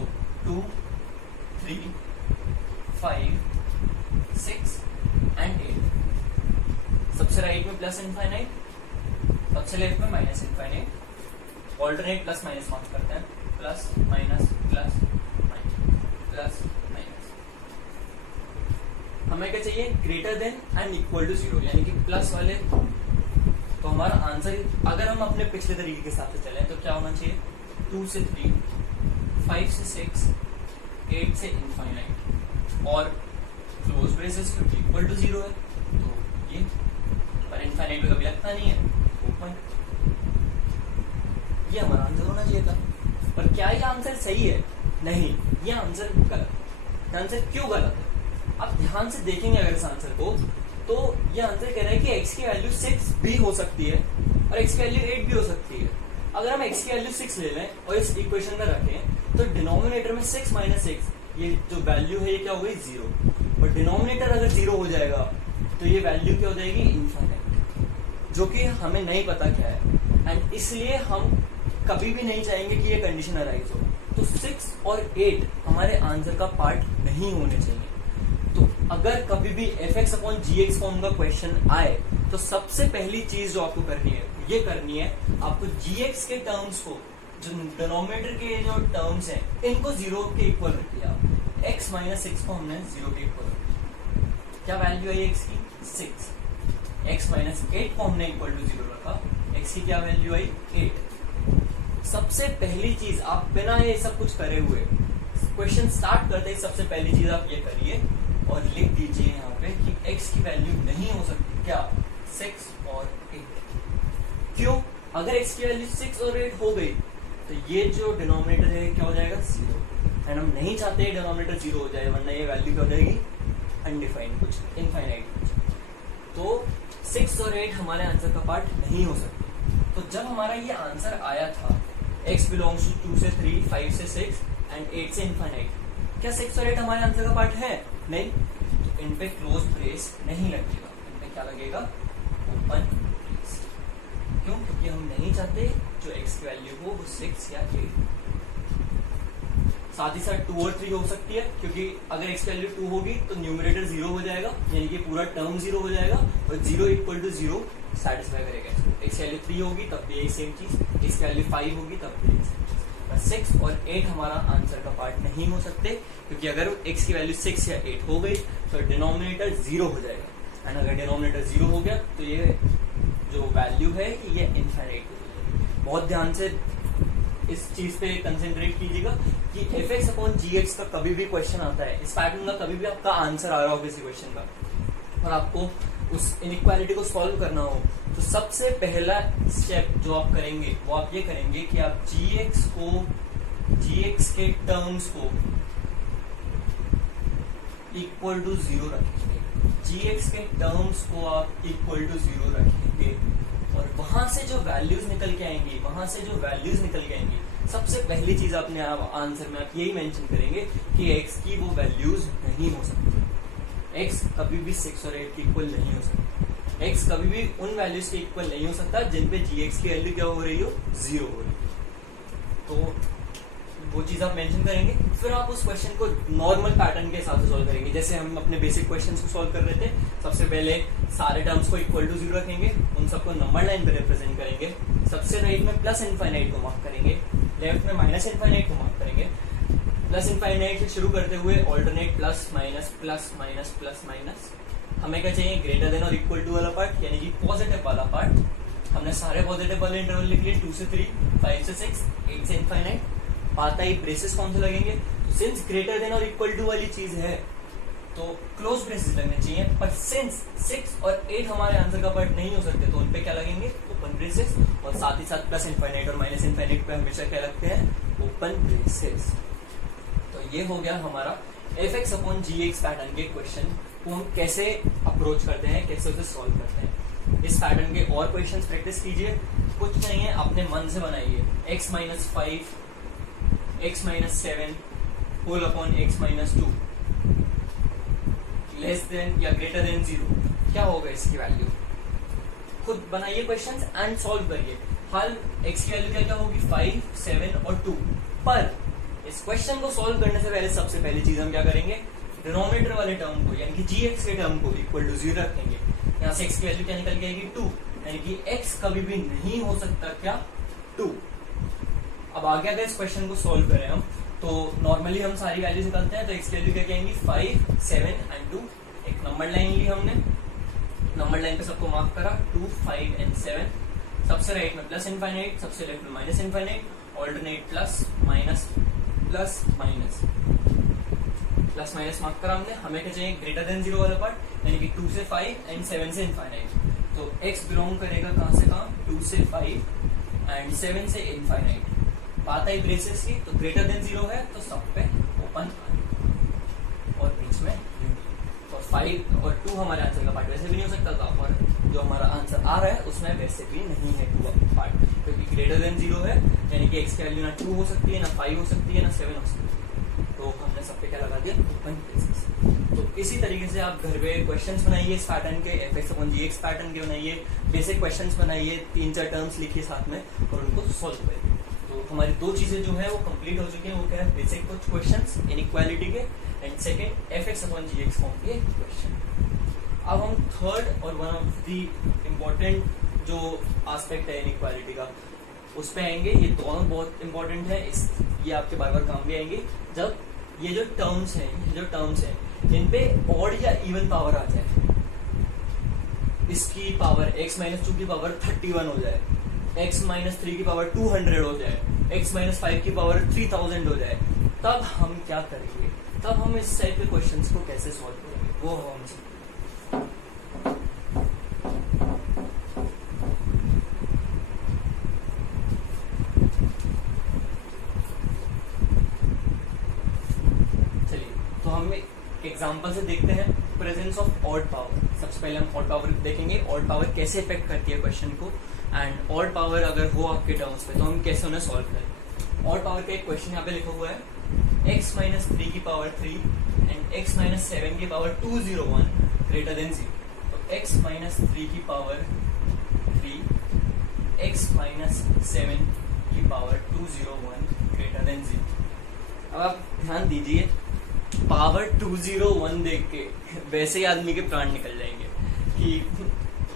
2, 3, 5, 6 एंड 8। सबसे राइट में प्लस इनफाइनाइट, सबसे लेफ्ट में minus infinite. Alternate plus minus mark करते हैं, plus minus plus minus plus minus. हमें क्या चाहिए, greater than and equal to 0, यानी कि प्लस वाले। तो हमारा आंसर, अगर हम अपने पिछले तरीके के साथ चले तो क्या होना चाहिए, 2 से 3, 5 से 6, 8 से इनफाइनाइट और क्लोज ब्रेसेस क्योंकि इक्वल टू 0 है, तो ये पर इनफाइनाइट में कभी लगता नहीं है, ओपन। ये हमारा आंसर होना चाहिए था। पर क्या ये आंसर सही है? नहीं, ये आंसर गलत है। आंसर क्यों गलत है? आप ध्यान से देखेंगे अगर इस आंसर को, तो ये आंसर कह रहा है कि x की वैल्यू 6 भी हो सकती है और x की वैल्यू 8 भी हो सकती है। अगर हम x की वैल्यू 6 ले लें और इस इक्वेशन में रखें, तो डिनोमिनेटर में 6 - 6, ये जो वैल्यू है ये क्या हो गई, 0। और डिनोमिनेटर अगर 0 हो जाएगा तो ये वैल्यू क्या हो जाएगी, इनफाइनाइट, जो कि हमें नहीं पता क्या है। एंड इसलिए हम कभी भी नहीं चाहेंगे कि ये कंडीशन अराइज हो। तो 6 और 8 हमारे आंसर का पार्ट नहीं होने चाहिए। तो अगर कभी भी fx/gx फॉर्म का क्वेश्चन आए तो सबसे पहली चीज जो आपको करनी है, ये करनी है आपको gx के टर्म्स को, जो डिनोमिनेटर के जो टर्म्स हैं, इनको 0 के इक्वल रखिए आप। x - 6 को हमने 0 के इक्वल रखा। क्या वैल्यू है x की, 6। x - 8 को हमने इक्वल टू 0 रखा, x की क्या वैल्यू आई, 8। सबसे पहली चीज आप बिना ये सब कुछ करे हुए क्वेश्चन स्टार्ट करते ही सबसे पहली चीज आप ये करिए और लिख दीजिए यहाँ पे कि x की वैल्यू नहीं हो सकती, क्या, 6 और 8। क्यों? अगर x की वैल्यू 6 और 8 हो गई तो ये जो डिनोमिनेटर है क्या हो जाएगा, 0। एंड हम नहीं चाहते डिनोमिनेटर 0 हो जाए, वरना ये वैल्यू क्या हो जाएगी, अनडिफाइंड कुछ, इनफाइनाइट कुछ। तो 6 और 8 हमारे आंसर का पार्ट नहीं हो सकते। तो जब हमारा ये आंसर आया था x बिलोंग्स टू 2 से 3, 5 से 6 एंड 8 से इनफाइनाइट, क्या 6 और 8 हमारे आंसर का पार्ट है? नहीं। तो इन पे क्लोज ब्रेस नहीं लगेगा, इन पे क्या लगेगा, ओपन ब्रेस। क्यों? क्योंकि हम नहीं चाहते जो x की वैल्यू हो वो 6 या 8। साथ ही साथ 2 और 3 हो सकती है, क्योंकि अगर x की वैल्यू 2 होगी तो न्यूमरेटर 0 हो जाएगा, यानी कि पूरा टर्म 0 हो जाएगा और 0 इक्वल टू 0 सेटिस्फाई करेगा इसको। x की वैल्यू 3 होगी तब भी यही सेम चीज, x की वैल्यू 5 होगी तब भी यही सेम चीज। 6 और 8 हमारा आंसर का पार्ट नहीं हो सकते, क्योंकि अगर x की वैल्यू 6 या 8 हो गई तो डिनोमिनेटर 0 हो जाएगा, एंड अगर डिनोमिनेटर 0 हो गया तो ये जो वैल्यू है ये इनफाइनाइट हो जाएगी। बहुत ध्यान से इस चीज पे कंसेंट्रेट कीजिएगा कि fx अपॉन gx का कभी भी क्वेश्चन आता है, इस पैटर्न का कभी भी आपका आंसर आ रहा हो किसी क्वेश्चन का, और आपको उस इनइक्वालिटी को सॉल्व करना हो, तो सबसे पहला स्टेप जो आप करेंगे वो आप ये करेंगे कि आप gx के टर्म्स को इक्वल टू 0 रखेंगे, gx के टर्म्स को आप इक्वल टू 0 रखेंगे, और वहां से जो वैल्यूज निकल के आएंगी, सबसे पहली चीज अपने आंसर में आप यही मेंशन करेंगे कि x की वो वैल्यूज नहीं हो सकती, x कभी भी 6 और 8 के इक्वल नहीं हो सकता, x कभी भी उन वैल्यूज के इक्वल नहीं हो सकता जिन पे gx की वैल्यू क्या हो रही हो, 0 हो रही है। तो वो चीज आप मेंशन करेंगे, फिर आप उस क्वेश्चन को नॉर्मल पैटर्न के हिसाब से सॉल्व करेंगे, जैसे हम अपने बेसिक क्वेश्चंस को सॉल्व कर रहे थे। सबसे पहले सारे टर्म्स को इक्वल टू 0 रखेंगे, उन सबको नंबर लाइन पे रिप्रेजेंट करेंगे, सबसे राइट में प्लस इनफाइनाइट को मार्क करेंगे, लेफ्ट में माइनस इनफाइनाइट को मार्क करेंगे, प्लस इनफाइनाइट से शुरू करते हुए alternate plus minus plus minus plus minus. हमें क्या चाहिए, ग्रेटर देन और इक्वल टू वाला पार्ट, यानी कि पॉजिटिव वाला पार्ट। हमने सारे पॉजिटिव वाले इंटरवल लिख लिए, 2 से 3, 5 से 6, 8 से इनफाइनाइट। आता ही ब्रेसेस कौन से लगेंगे, तो सिंस ग्रेटर देन और इक्वल टू वाली चीज है तो क्लोज ब्रेसेस लगने चाहिए, पर सिंस 6 और 8 हमारे आंसर का पार्ट नहीं हो सकते तो उनपे क्या लगेंगे, ओपन ब्रेसेस, और साथ ही साथ प्लस इनफाइनाइट और माइनस इनफाइनाइट पे हमेशा क्या लगते हैं, ओपन ब्रेसेस। तो ये हो गया हमारा fx अपॉन gx पैटर्न के क्वेश्चन को हम कैसे अप्रोच करते हैं, कैसे उसे सॉल्व करते हैं। इस पैटर्न के और क्वेश्चंस प्रैक्टिस कीजिए, कुछ नहीं है अपने मन से बनाइए। x minus 5, x minus 7 whole upon x minus 2 less than या ग्रेटर देन 0, क्या होगा इसकी वैल्यू। खुद बनाइए क्वेश्चंस एंड सॉल्व करिए। हल x की वैल्यू क्या होगी, 5, 7 और 2। पर इस क्वेश्चन को सॉल्व करने से पहले सबसे पहली चीज हम क्या करेंगे, डिनोमिनेटर वाले टर्म को यानी कि gx के टर्म को इक्वल टू 0 रखेंगे। यहाँ से x की वैल्यू क्या निकल के आएगी, 2, यानी कि x कभी भी नहीं हो सकता क्या, 2। अब आगे अगर इस क्वेश्चन को सॉल्व करें हम, तो नॉर्मली हम सारी वैल्यूज निकालते हैं, तो x की वैल्यू क्या आएंगी, 5, 7 एंड 2। एक नंबर लाइन ली हमने, नंबर लाइन पे सबको मार्क करा, 2, 5 एंड 7। सबसे राइट में प्लस इनफाइनाइट, सबसे लेफ्ट में minus infinite, alternate plus minus plus minus, plus minus mark करा हमने। हमें क्या चाहिए, ग्रेटर देन 0 वाला पार्ट, यानी कि 2 से 5 एंड 7 से इनफाइनाइट। तो x बिलोंग करेगा कहां से कहां, 2 से 5 एंड 7 से इनफाइनाइट। बात आई ब्रेसेस की, तो ग्रेटर देन 0 है तो सब पे ओपन और बीच में और 5 और 2 हमारे आंसर का पार्ट वैसे भी नहीं हो सकता था, और जो हमारा आंसर आ रहा है उसमें वैसे भी नहीं है 2 पार्ट, क्योंकि ग्रेटर देन 0 है, यानी कि x की वैल्यू ना 2 हो सकती है, ना 5 हो सकती है, ना 7 हो सकती है। तो हमने सब पे क्या लगा दिया, ओपन ब्रेसेस। तो इसी तरीके से आप घर पे क्वेश्चंस बनाइए इस पैटर्न के, fx अपॉन gx पैटर्न के बनाइए, बेसिक क्वेश्चंस बनाइए, 3-4 टर्म्स लिखिए साथ में और उनको सॉल्व करिए। तो हमारी 2 चीजें जो है वो कंप्लीट हो चुकी हैं। वो क्या है, बेसिक कुछ क्वेश्चंस इनइक्वालिटी के, and second fx upon gx form के क्वेश्चन। अब हम थर्ड और वन ऑफ द इम्पोर्टेंट जो एस्पेक्ट है इनइक्वालिटी का, उस पे आएंगे। ये दोनों बहुत इंपॉर्टेंट है, ये आपके बार बार काम भी आएंगे। जब ये जो टर्म्स हैं इन पे ऑड या इवन पावर आ जाए, इसकी पावर x माइनस 2 की पावर 31 हो जाए, x माइनस 3 की पावर 200 हो जाए, x माइनस 5 की पावर 3000 हो जाए, तब हम क्या करेंगे, तब हम इस टाइप के क्वेश्चंस को कैसे सॉल्व करेंगे, वो हम एग्जांपल से देखते हैं। प्रेजेंस ऑफ ऑड पावर, सबसे पहले हम ऑड पावर देखेंगे, ऑड पावर कैसे इफेक्ट करती है क्वेश्चन को, एंड ऑड पावर अगर हो आपके टर्म्स पे तो हम कैसे उन्हें सॉल्व करें। ऑड पावर का एक क्वेश्चन यहाँ पे लिखा हुआ है, x माइनस 3 की पावर 3 एंड x माइनस 7 की पावर 201 ग्रेटर देन 0। तो x माइनस 3 की पावर 3, x माइनस 7 की पावर 201 ग्रेटर देन 0। अब आप ध्यान दीजिए, पावर 201 देख के वैसे ही आदमी के प्राण निकल जाएंगे कि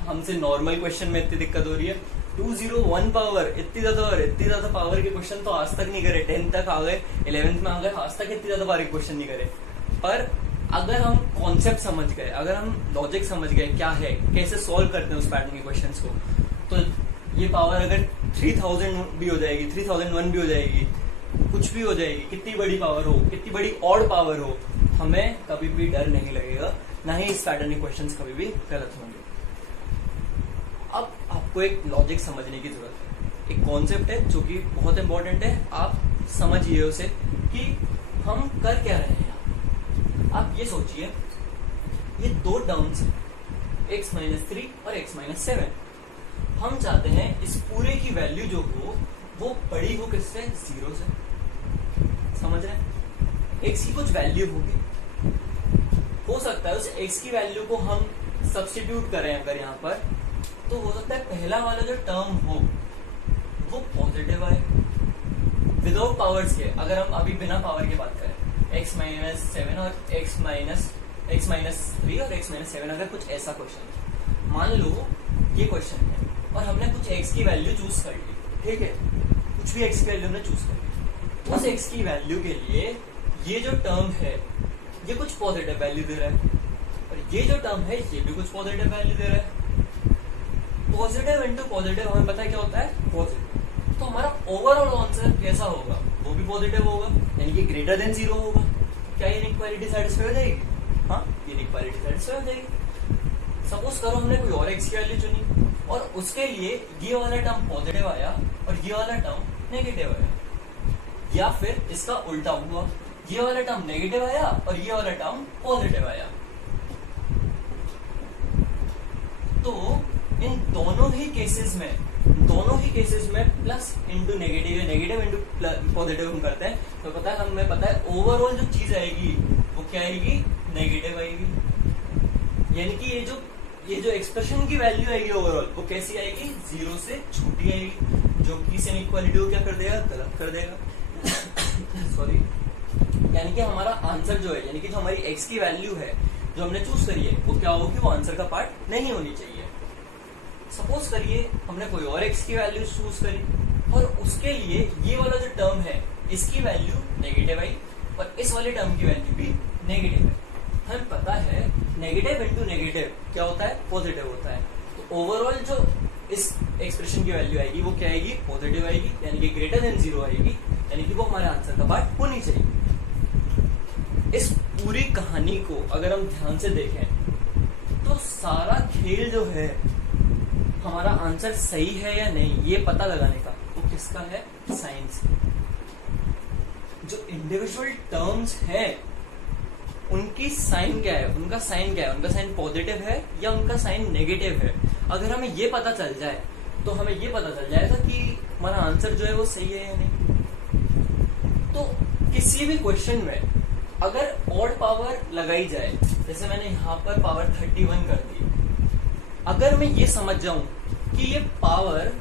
हमसे नॉर्मल क्वेश्चन में इतनी दिक्कत हो रही है, 201 पावर, इतनी ज्यादा पावर के क्वेश्चन तो आज तक नहीं करे। 10th तक आ गए, 11th में आ गए, आज तक इतनी ज्यादा पावर के क्वेश्चन नहीं करे। पर अगर हम कॉन्सेप्ट समझ गए, अगर हम लॉजिक समझ गए क्या है, कैसे सॉल्व करते हैं उस पैटर्न के क्वेश्चंस को, तो ये पावर अगर 3000 भी हो जाएगी, 3001 भी हो जाएगी, कुछ भी हो जाएगी, कितनी बड़ी पावर हो, कितनी बड़ी ऑड पावर हो, हमें कभी भी डर नहीं लगेगा, ना ही इस पैटर्न के क्वेश्चंस कभी भी गलत होंगे। अब आपको एक लॉजिक समझने की जरूरत है, एक कॉन्सेप्ट है जो कि बहुत इंपॉर्टेंट है, आप समझिए उसे कि हम कर क्या रहे हैं। आप ये सोचिए, ये दो टर्म्स x-3 और x-7, हम चाहते हैं इस पूरे की वैल्यू जो हो वो बड़ी हो किससे, 0 से। समझ रहे हैं? x की कुछ वैल्यू होगी, हो सकता है उस x की वैल्यू को हम सब्स्टिट्यूट करें अगर यहाँ पर, तो हो सकता है पहला वाला जो टर्म हो वो पॉजिटिव आए विदाउट पावर्स के। अगर हम अभी बिना पावर के बात करें, x-7 और x-3 और x-7, अगर कुछ ऐसा क्वेश्चन, मान लो ये क्वेश्चन है और हमने कुछ x की वैल्यू चूज कर ली, ठीक है, कुछ भी x की वैल्यू हमने चूज कर ली, उस x की वैल्यू के लिए ये जो टर्म है ये कुछ पॉजिटिव वैल्यू दे रहा है, और ये जो टर्म है ये भी कुछ पॉजिटिव वैल्यू दे रहा है। पॉजिटिव इंटू पॉजिटिव हमें पता है क्या होता है, पॉजिटिव। तो हमारा ओवरऑल आंसर कैसा होगा, वो भी पॉजिटिव होगा, यानी कि ग्रेटर देन 0 होगा। क्या ये इनइक्वालिटी सेटिस्फाई हो जाएगी? हाँ, ये इनइक्वालिटी सेटिस्फाई हो जाएगी। सपोज करो हमने कोई और x की वैल्यू चुनी और उसके लिए ये वाला टर्म पॉजिटिव आया और ये वाला टर्म नेगेटिव आया, या फिर इसका उल्टा हुआ, ये वाला टर्म नेगेटिव आया और ये वाला टर्म पॉजिटिव आया। तो इन दोनों ही केसेस में प्लस इंटू नेगेटिव या नेगेटिव इंटू पॉजिटिव हम करते हैं, तो पता है हमें पता है ओवरऑल जो चीज आएगी वो क्या आएगी, नेगेटिव आएगी। यानी कि ये जो एक्सप्रेशन की वैल्यू आएगी ओवरऑल वो कैसी आएगी, 0 से छोटी आएगी, जो कि इस इनइक्वालिटी को क्या कर देगा, गलत कर देगा। सॉरी, यानी कि हमारा आंसर जो है, यानी कि जो हमारी x की वैल्यू है जो हमने चूज करी है, वो क्या होगी, वो आंसर का पार्ट नहीं होनी चाहिए। सपोज करिए हमने कोई और x की वैल्यू चूज करी और उसके लिए ये वाला जो टर्म है इसकी वैल्यू नेगेटिव आई और इस वाले टर्म की वैल्यू भी नेगेटिव है। हमें पता है नेगेटिव इंटू नेगेटिव क्या होता है, पॉजिटिव होता है। तो ओवरऑल जो इस एक्सप्रेशन की वैल्यू आएगी वो क्या आएगी, पॉजिटिव आएगी, यानी कि ग्रेटर देन 0 आएगी, यानी कि वो हमारे आंसर का पार्ट होनी चाहिए। इस पूरी कहानी को अगर हम ध्यान से देखें तो सारा खेल जो है हमारा आंसर सही है या नहीं ये पता लगाने का, वो किसका है, साइंस। जो इंडिविजुअल टर्म्स है उनकी साइन क्या है, उनका साइन क्या है, उनका साइन पॉजिटिव है या उनका साइन नेगेटिव है। अगर हमें ये पता चल जाए तो हमें ये पता चल जाएगा कि हमारा आंसर जो है वो सही है या नहीं। तो किसी भी क्वेश्चन में अगर ऑड पावर लगाई जाए, जैसे मैंने यहाँ पर पावर 31 कर दी, अगर मैं ये समझ जाऊं कि ये पावर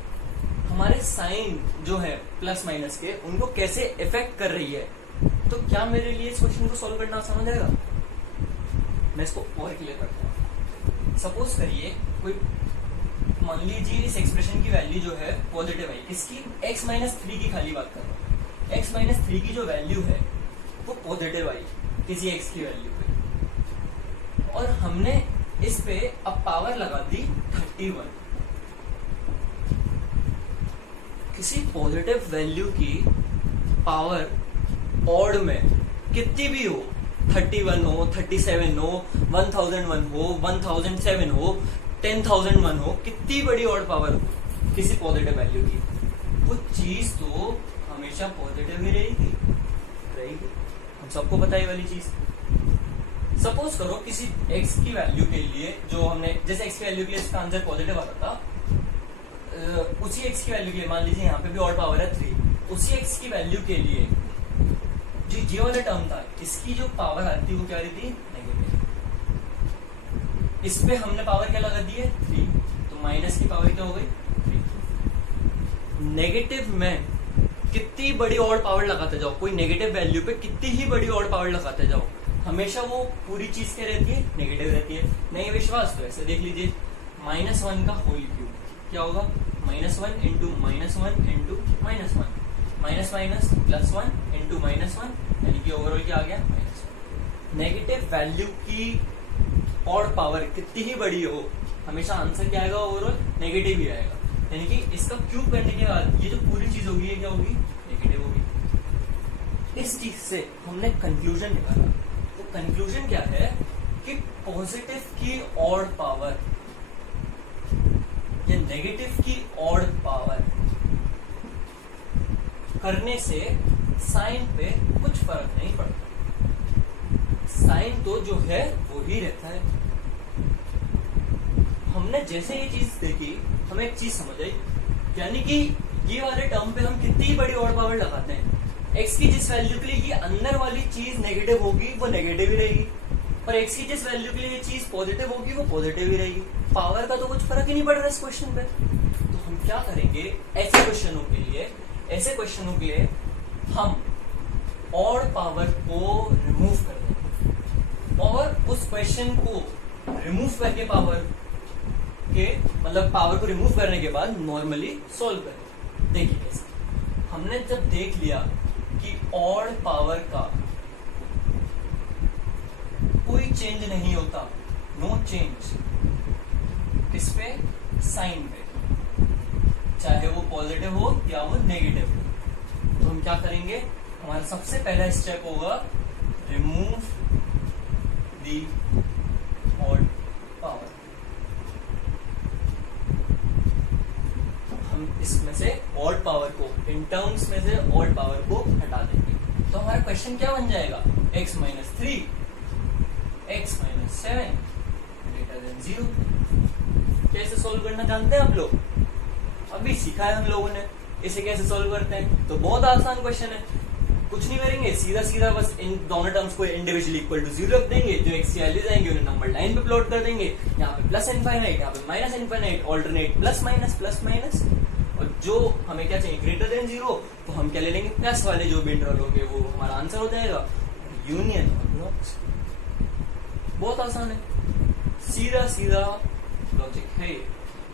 हमारे साइन जो है प्लस माइनस के उनको कैसे इफेक्ट कर रही है, तो क्या मेरे लिए इस क्वेश्चन को सॉल्व करना आसान हो जाएगा। मैं इसको और क्लियर करता हूँ। सपोज करिए कोई, मान लीजिए इस एक्सप्रेशन की वैल्यू जो है पॉजिटिव है, इसकी x-3 की खाली बात कर रहा हूँ, x-3 की जो वैल्यू है वो पॉजिटिव आई किसी x की वैल्यू पे, और हमने इस पे अब पावर लगा दी 31। किसी पॉजिटिव वैल्यू की पावर ऑड में कितनी भी हो, 31 हो, 37 हो, 1001 हो, 1007 हो, 10,001 हो, कितनी बड़ी ऑड पावर हो किसी पॉजिटिव वैल्यू की, वो चीज तो हमेशा पॉजिटिव ही रहेगी। हम सबको पता है वाली चीज। सपोज करो किसी x की वैल्यू के लिए, जो हमने जैसे x की वैल्यू के लिए इसका आंसर पॉजिटिव आता था, उसी x की वैल्यू के लिए मान लीजिए यहाँ पे भी ऑड पावर है 3, उसी x की वैल्यू के लिए जो ये वाला टर्म था इसकी जो पावर आती है वो क्या रहती है, नेगेटिव। इस पे हमने पावर क्या लगा दी है, 3, तो माइनस की पावर क्या हो गई, 3। नेगेटिव में कितनी बड़ी ऑड पावर लगाते जाओ, कोई नेगेटिव वैल्यू पे कितनी ही बड़ी ऑड पावर लगाते जाओ, हमेशा वो पूरी चीज क्या रहती है, नेगेटिव रहती है। नहीं विश्वास तो ऐसे देख लीजिए, -1 का होल क्यूब क्या होगा, -1 into -1 into -1, minus minus +1 into -1, यानी कि ओवरऑल क्या आ गया -1। नेगेटिव वैल्यू की ऑड पावर कितनी ही बड़ी हो, हमेशा आंसर क्या आएगा, ओवरऑल नेगेटिव ही आएगा। यानी कि इसका क्यूब करने के बाद ये जो पूरी चीज होगी ये क्या होगी, नेगेटिव होगी। इस चीज से हमने कंक्लूजन निकाला। तो कंक्लूजन क्या है कि पॉजिटिव की ऑड पावर या नेगेटिव की ऑड पावर करने से साइन पे कुछ फर्क नहीं पड़ता। साइन तो जो है वो ही रहता है। हमने जैसे ये चीज देखी, हमें एक चीज समझ आई, यानी कि ये वाले टर्म पे हम कितनी बड़ी ऑड पावर लगाते हैं, x की जिस वैल्यू के लिए ये अंदर वाली चीज नेगेटिव होगी वो नेगेटिव ही रहेगी, और x की जिस वैल्यू के लिए ये चीज पॉजिटिव होगी वो पॉजिटिव ही रहेगी। पावर का तो कुछ फर्क ही नहीं पड़ रहा इस क्वेश्चन पे। तो हम क्या करेंगे, ऐसे क्वेश्चनों के लिए हम ऑड पावर को रिमूव कर देंगे, और उस क्वेश्चन को रिमूव करके पावर को रिमूव करने के बाद नॉर्मली सॉल्व करें। देखिए कैसे। हमने जब देख लिया कि ऑड पावर का कोई चेंज नहीं होता, नो चेंज, किस पे, साइन पे, चाहे वो पॉजिटिव हो या वो नेगेटिव हो। तो हम क्या करेंगे, हमारा सबसे पहला स्टेप होगा रिमूव दी ऑड पावर। हम इसमें से ऑड पावर को, इन टर्म्स में से ऑड पावर को हटा देंगे। तो हमारा क्वेश्चन क्या बन जाएगा, x - 3 x - 7 > 0। कैसे सोल्व करना जानते हैं आप लोग, अभी सीखा है हम लोगों ने। इसे कैसे सोल्व करते हैं, तो बहुत आसान क्वेश्चन है। कुछ नहीं करेंगे, सीधा सीधा बस इन दोनों टर्म्स को इंडिविजुअली इक्वल टू 0 रख देंगे। जो x की वैल्यूज आएंगे उन्हें नंबर लाइन पे प्लॉट कर देंगे। यहाँ पे प्लस इनफाइनाइट, यहाँ पे minus infinite, alternate plus minus. और जो हमें क्या चाहिए, ग्रेटर देन 0, तो हम क्या ले लेंगे, प्लस वाले जो भी इंटरवल होंगे वो हमारा आंसर हो जाएगा। यूनियन बहुत आसान है, सीधा सीधा लॉजिक है ये।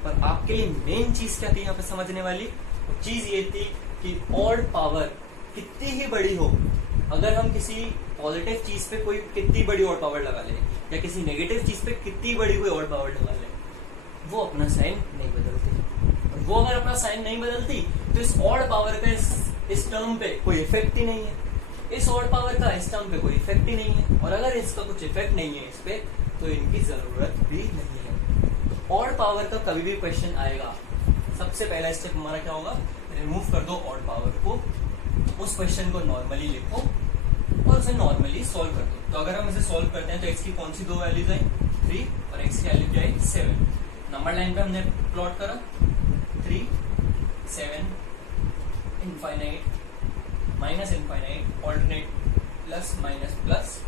पर आपके लिए मेन चीज क्या थी यहाँ पे समझने वाली, वो चीज ये थी कि ऑड पावर कितनी ही बड़ी हो, अगर हम किसी पॉजिटिव चीज पे कोई कितनी बड़ी ऑड पावर लगा लें या किसी नेगेटिव चीज पे कितनी बड़ी कोई ऑड पावर लगा लें, वो अपना साइन नहीं बदलती। और वो अगर अपना साइन नहीं बदलती तो इस ऑड पावर का इस टर्म पे कोई इफेक्ट ही नहीं है, इस ऑड पावर का इस टर्म पे कोई इफेक्ट ही नहीं है। और अगर इसका कुछ इफेक्ट नहीं है इस पे, तो इनकी जरूरत भी नहीं है। ऑड पावर का कभी भी क्वेश्चन आएगा, सबसे पहला स्टेप हमारा क्या होगा, रिमूव कर दो ऑड पावर को, उस क्वेश्चन को नॉर्मली लिखो और उसे नॉर्मली सॉल्व कर दो। तो अगर हम इसे सॉल्व करते हैं तो x की कौन सी दो वैल्यूज आई, 3, और x की वैल्यू क्या आई, 7। नंबर लाइन पे हमने प्लॉट करा 3, 7, infinite, minus infinite, alternate, plus minus plus,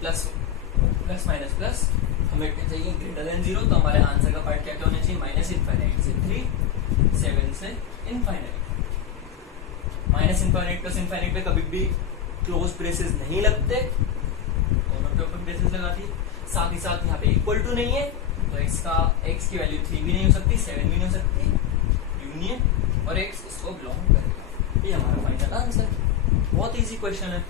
plus minus plus. हमें चाहिए ग्रेटर देन 0, तो हमारे आंसर का पार्ट क्या क्या होना चाहिए, माइनस इनफाइनाइट से 3, 7 से infinite. Minus infinite plus infinite पे कभी भी क्लोज ब्रेसेस नहीं लगते, दोनों के ऊपर ब्रेसेस लगाती है। साथ ही साथ यहाँ पे इक्वल टू नहीं है, तो x की वैल्यू 3 भी नहीं हो सकती, 7 भी नहीं हो सकती, यूनियन, और x इसको बिलोंग करेगा। ये हमारा फाइनल आंसर। बहुत इजी क्वेश्चन है।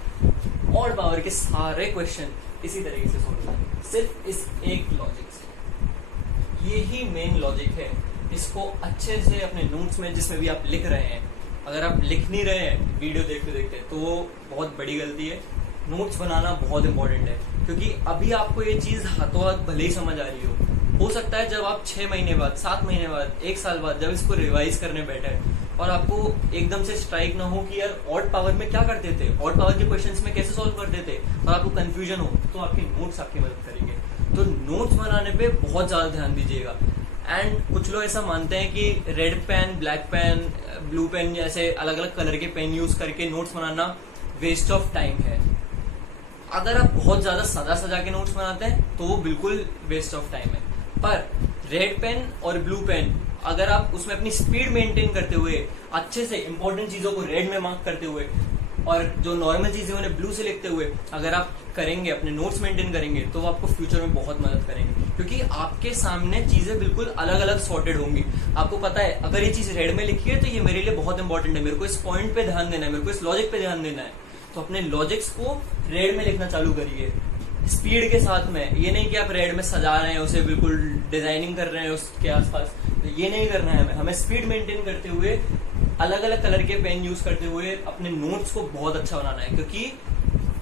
ऑड पावर के सारे क्वेश्चन इसी तरीके से सोल्व करेंगे, सिर्फ इस एक लॉजिक से। ये ही मेन लॉजिक है। इसको अच्छे से अपने नोट्स में, जिसमें भी आप लिख रहे हैं, अगर आप लिख नहीं रहे हैं वीडियो देखते देखते, तो वो बहुत बड़ी गलती है। नोट्स बनाना बहुत इंपॉर्टेंट है, क्योंकि अभी आपको ये चीज हाथों हाथ भले ही समझ आ रही हो सकता है जब आप 6 महीने बाद, 7 महीने बाद, 1 साल बाद जब इसको रिवाइज करने बैठे और आपको एकदम से स्ट्राइक ना हो कि यार ऑड पावर में क्या करते थे, ऑड पावर के क्वेश्चंस में कैसे सॉल्व करते थे, और आपको कंफ्यूजन हो, तो आपके नोट्स आपकी मदद करेंगे। तो नोट्स बनाने पे बहुत ज्यादा ध्यान दीजिएगा। एंड कुछ लोग ऐसा मानते हैं कि red pen, black pen, blue pen जैसे अलग अलग कलर के पेन यूज करके नोट्स बनाना वेस्ट ऑफ टाइम है। अगर आप बहुत ज्यादा सजा के नोट्स बनाते हैं तो वो बिल्कुल वेस्ट ऑफ टाइम है। पर रेड पेन और ब्लू पेन, अगर आप उसमें अपनी स्पीड मेंटेन करते हुए, अच्छे से इंपॉर्टेंट चीजों को रेड में मार्क करते हुए, और जो नॉर्मल चीजें उन्हें ब्लू से लिखते हुए अगर आप करेंगे, अपने नोट्स मेंटेन करेंगे, तो वो आपको फ्यूचर में बहुत मदद करेंगे। क्योंकि आपके सामने चीजें बिल्कुल अलग अलग सॉर्टेड होंगी। आपको पता है अगर ये चीज रेड में लिखी है तो ये मेरे लिए बहुत इंपॉर्टेंट है, मेरे को इस पॉइंट पे ध्यान देना है, मेरे को इस लॉजिक पे ध्यान देना है, तो अपने लॉजिक्स को रेड में लिखना चालू करिए स्पीड के साथ में। ये नहीं कि आप रेड में सजा रहे हैं उसे, बिल्कुल डिजाइनिंग कर रहे हैं उसके आसपास, तो ये नहीं करना है हमें स्पीड मेंटेन करते हुए अलग अलग कलर के पेन यूज करते हुए अपने नोट्स को बहुत अच्छा बनाना है, क्योंकि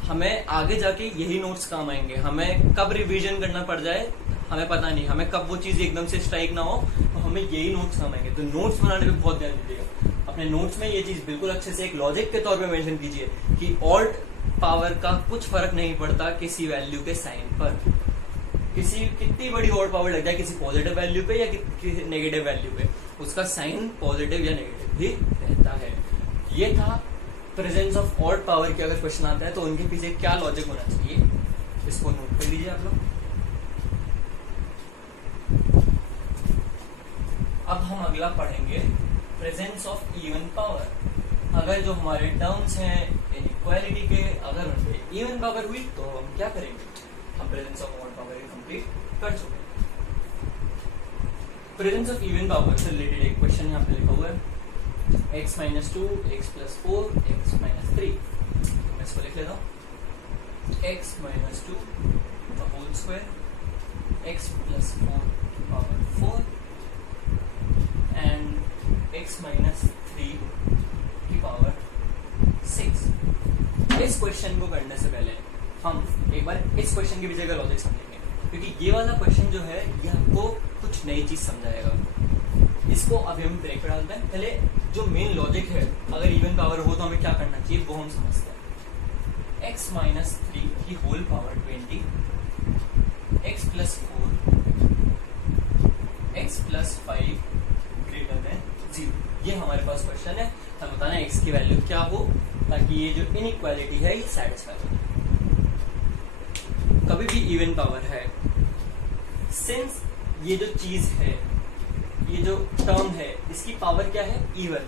हमें आगे जाके यही नोट्स काम आएंगे। हमें कब रिवीजन करना पड़ जाए हमें पता नहीं, हमें कब वो चीज एकदम से स्ट्राइक ना हो, तो हमें यही नोट्स काम आएंगे। तो नोट्स बनाने पे बहुत ध्यान दीजिएगा। अपने नोट्स में ये चीज बिल्कुल अच्छे से एक लॉजिक के तौर पे मेंशन कीजिए कि ऑल्ट पावर का कुछ फर्क नहीं पड़ता किसी वैल्यू के साइन पर। किसी कितनी बड़ी ऑल्ट पावर लग जाए किसी पॉजिटिव वैल्यू पे या किसी नेगेटिव वैल्यू पे, उसका साइन पॉजिटिव या नेगेटिव भी रहता है। ये था प्रेजेंस ऑफ ऑल्ट पावर के अगर क्वेश्चन आता है तो उनके पीछे क्या लॉजिक होना चाहिए, इसको नोट कर लीजिए आप लोग। अब हम अगला पढ़ेंगे प्रेजेंस ऑफ इवन पावर। अगर जो हमारे टर्म्स हैं इनइक्वालिटी के अगर उनपे इवन पावर हुई तो हम क्या करेंगे, हम presence of odd power complete कर चुके हैं। प्रेजेंस ऑफ इवन पावर से रिलेटेड एक क्वेश्चन यहाँ पे लिखा हुआ है x - 2 x + 4 x - 3। मैं इसको लिख लेता हूँ x - 2 the whole square x + 4 की पावर 4 and x - 3 की पावर 6। इस क्वेश्चन को करने से पहले हम एक बार इस क्वेश्चन के पीछे का लॉजिक समझेंगे, क्योंकि ये वाला क्वेश्चन जो है ये आपको कुछ नई चीज समझाएगा। इसको अभी हम ब्रेक पे डालते हैं। पहले जो मेन लॉजिक है, अगर इवन पावर हो तो हमें क्या करना चाहिए वो हम समझते हैं। x - 3 की होल पावर 20 x + 4 x + 5 > 0। ये हमारे पास क्वेश्चन है। हमें बताना है x की वैल्यू क्या हो ताकि ये जो इनइक्वालिटी है ये सेटिस्फाई हो। कभी भी इवन पावर है, सिंस ये जो चीज है, ये जो टर्म है, इसकी पावर क्या है इवन,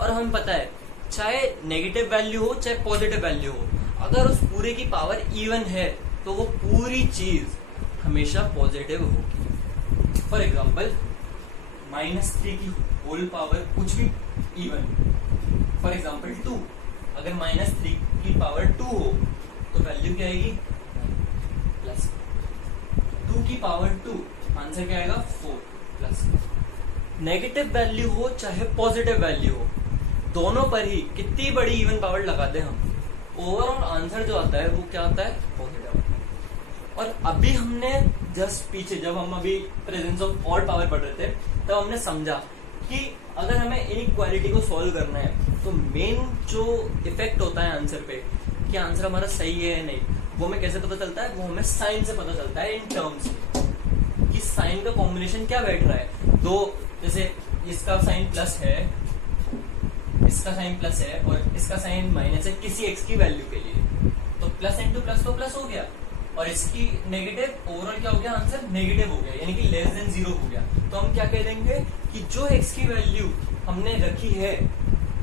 और हमें पता है चाहे नेगेटिव वैल्यू हो चाहे पॉजिटिव वैल्यू हो, अगर उस पूरे की पावर इवन है तो वो पूरी चीज हमेशा पॉजिटिव होगी। फॉर एग्जाम्पल -3 की होल पावर कुछ भी इवन, फॉर एग्जाम्पल 2, अगर -3 की पावर 2 हो तो वैल्यू क्या आएगी प्लस 2 की पावर 2, आंसर क्या आएगा 4 प्लस। नेगेटिव वैल्यू हो चाहे पॉजिटिव वैल्यू हो, दोनों पर ही कितनी बड़ी इवन पावर लगा दे हम, ओवरऑल आंसर जो आता है वो क्या आता है पॉजिटिव आता है। और अभी हमने जस्ट पीछे जब हम अभी प्रेजेंस ऑफ ऑड पावर पढ़ रहे थे तब हमने समझा कि अगर हमें इनइक्वालिटी को सॉल्व करना है तो मेन जो इफेक्ट होता है आंसर पे कि आंसर हमारा सही है या नहीं, वो हमें कैसे पता चलता है, वो हमें साइन से पता चलता है। इन टर्म्स कि साइन का कॉम्बिनेशन क्या बैठ रहा है। दो, जैसे इसका साइन प्लस है, इसका साइन प्लस है और इसका साइन माइनस है किसी एक्स की वैल्यू के लिए, तो प्लस इंटू प्लस तो प्लस हो गया, और इसकी नेगेटिव, ओवरऑल क्या हो गया आंसर नेगेटिव हो गया, यानी कि लेस देन 0 हो गया। तो हम क्या कह देंगे कि जो एक्स की वैल्यू हमने रखी है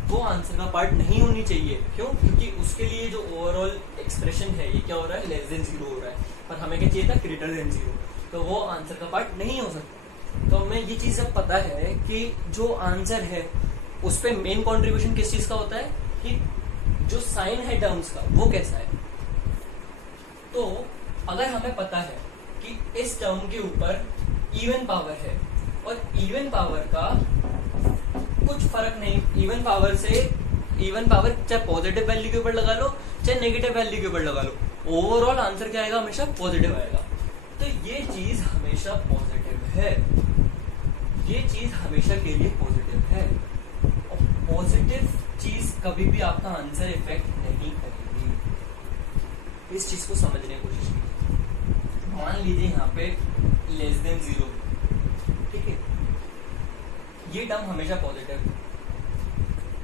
वो आंसर का पार्ट नहीं होनी चाहिए। क्यों? क्योंकि उसके लिए जो ओवरऑल एक्सप्रेशन है ये क्या हो रहा है, लेस देन 0 हो रहा है, और हमें क्या चाहिए था ग्रेटर देन 0, तो वो आंसर का पार्ट नहीं हो सकता। तो हमें ये चीज अब पता है कि जो आंसर है उस पर मेन कॉन्ट्रीब्यूशन किस चीज का होता है, कि जो साइन है टर्म्स का वो कैसा है। तो अगर हमें पता है कि इस टर्म के ऊपर इवन पावर है और इवन पावर का कुछ फर्क नहीं, इवन पावर से, इवन पावर चाहे पॉजिटिव वैल्यू के ऊपर लगा लो चाहे नेगेटिव वैल्यू के ऊपर लगा लो, ओवरऑल आंसर क्या आएगा, हमेशा पॉजिटिव आएगा। तो ये चीज हमेशा पॉजिटिव है, ये चीज हमेशा के लिए पॉजिटिव है, और पॉजिटिव चीज कभी भी आपका आंसर इफेक्ट नहीं करेगी। इस चीज को समझने की कोशिश कीजिए। मान लीजिए यहाँ पे लेस देन 0, ठीक है, ये टर्म हमेशा पॉजिटिव,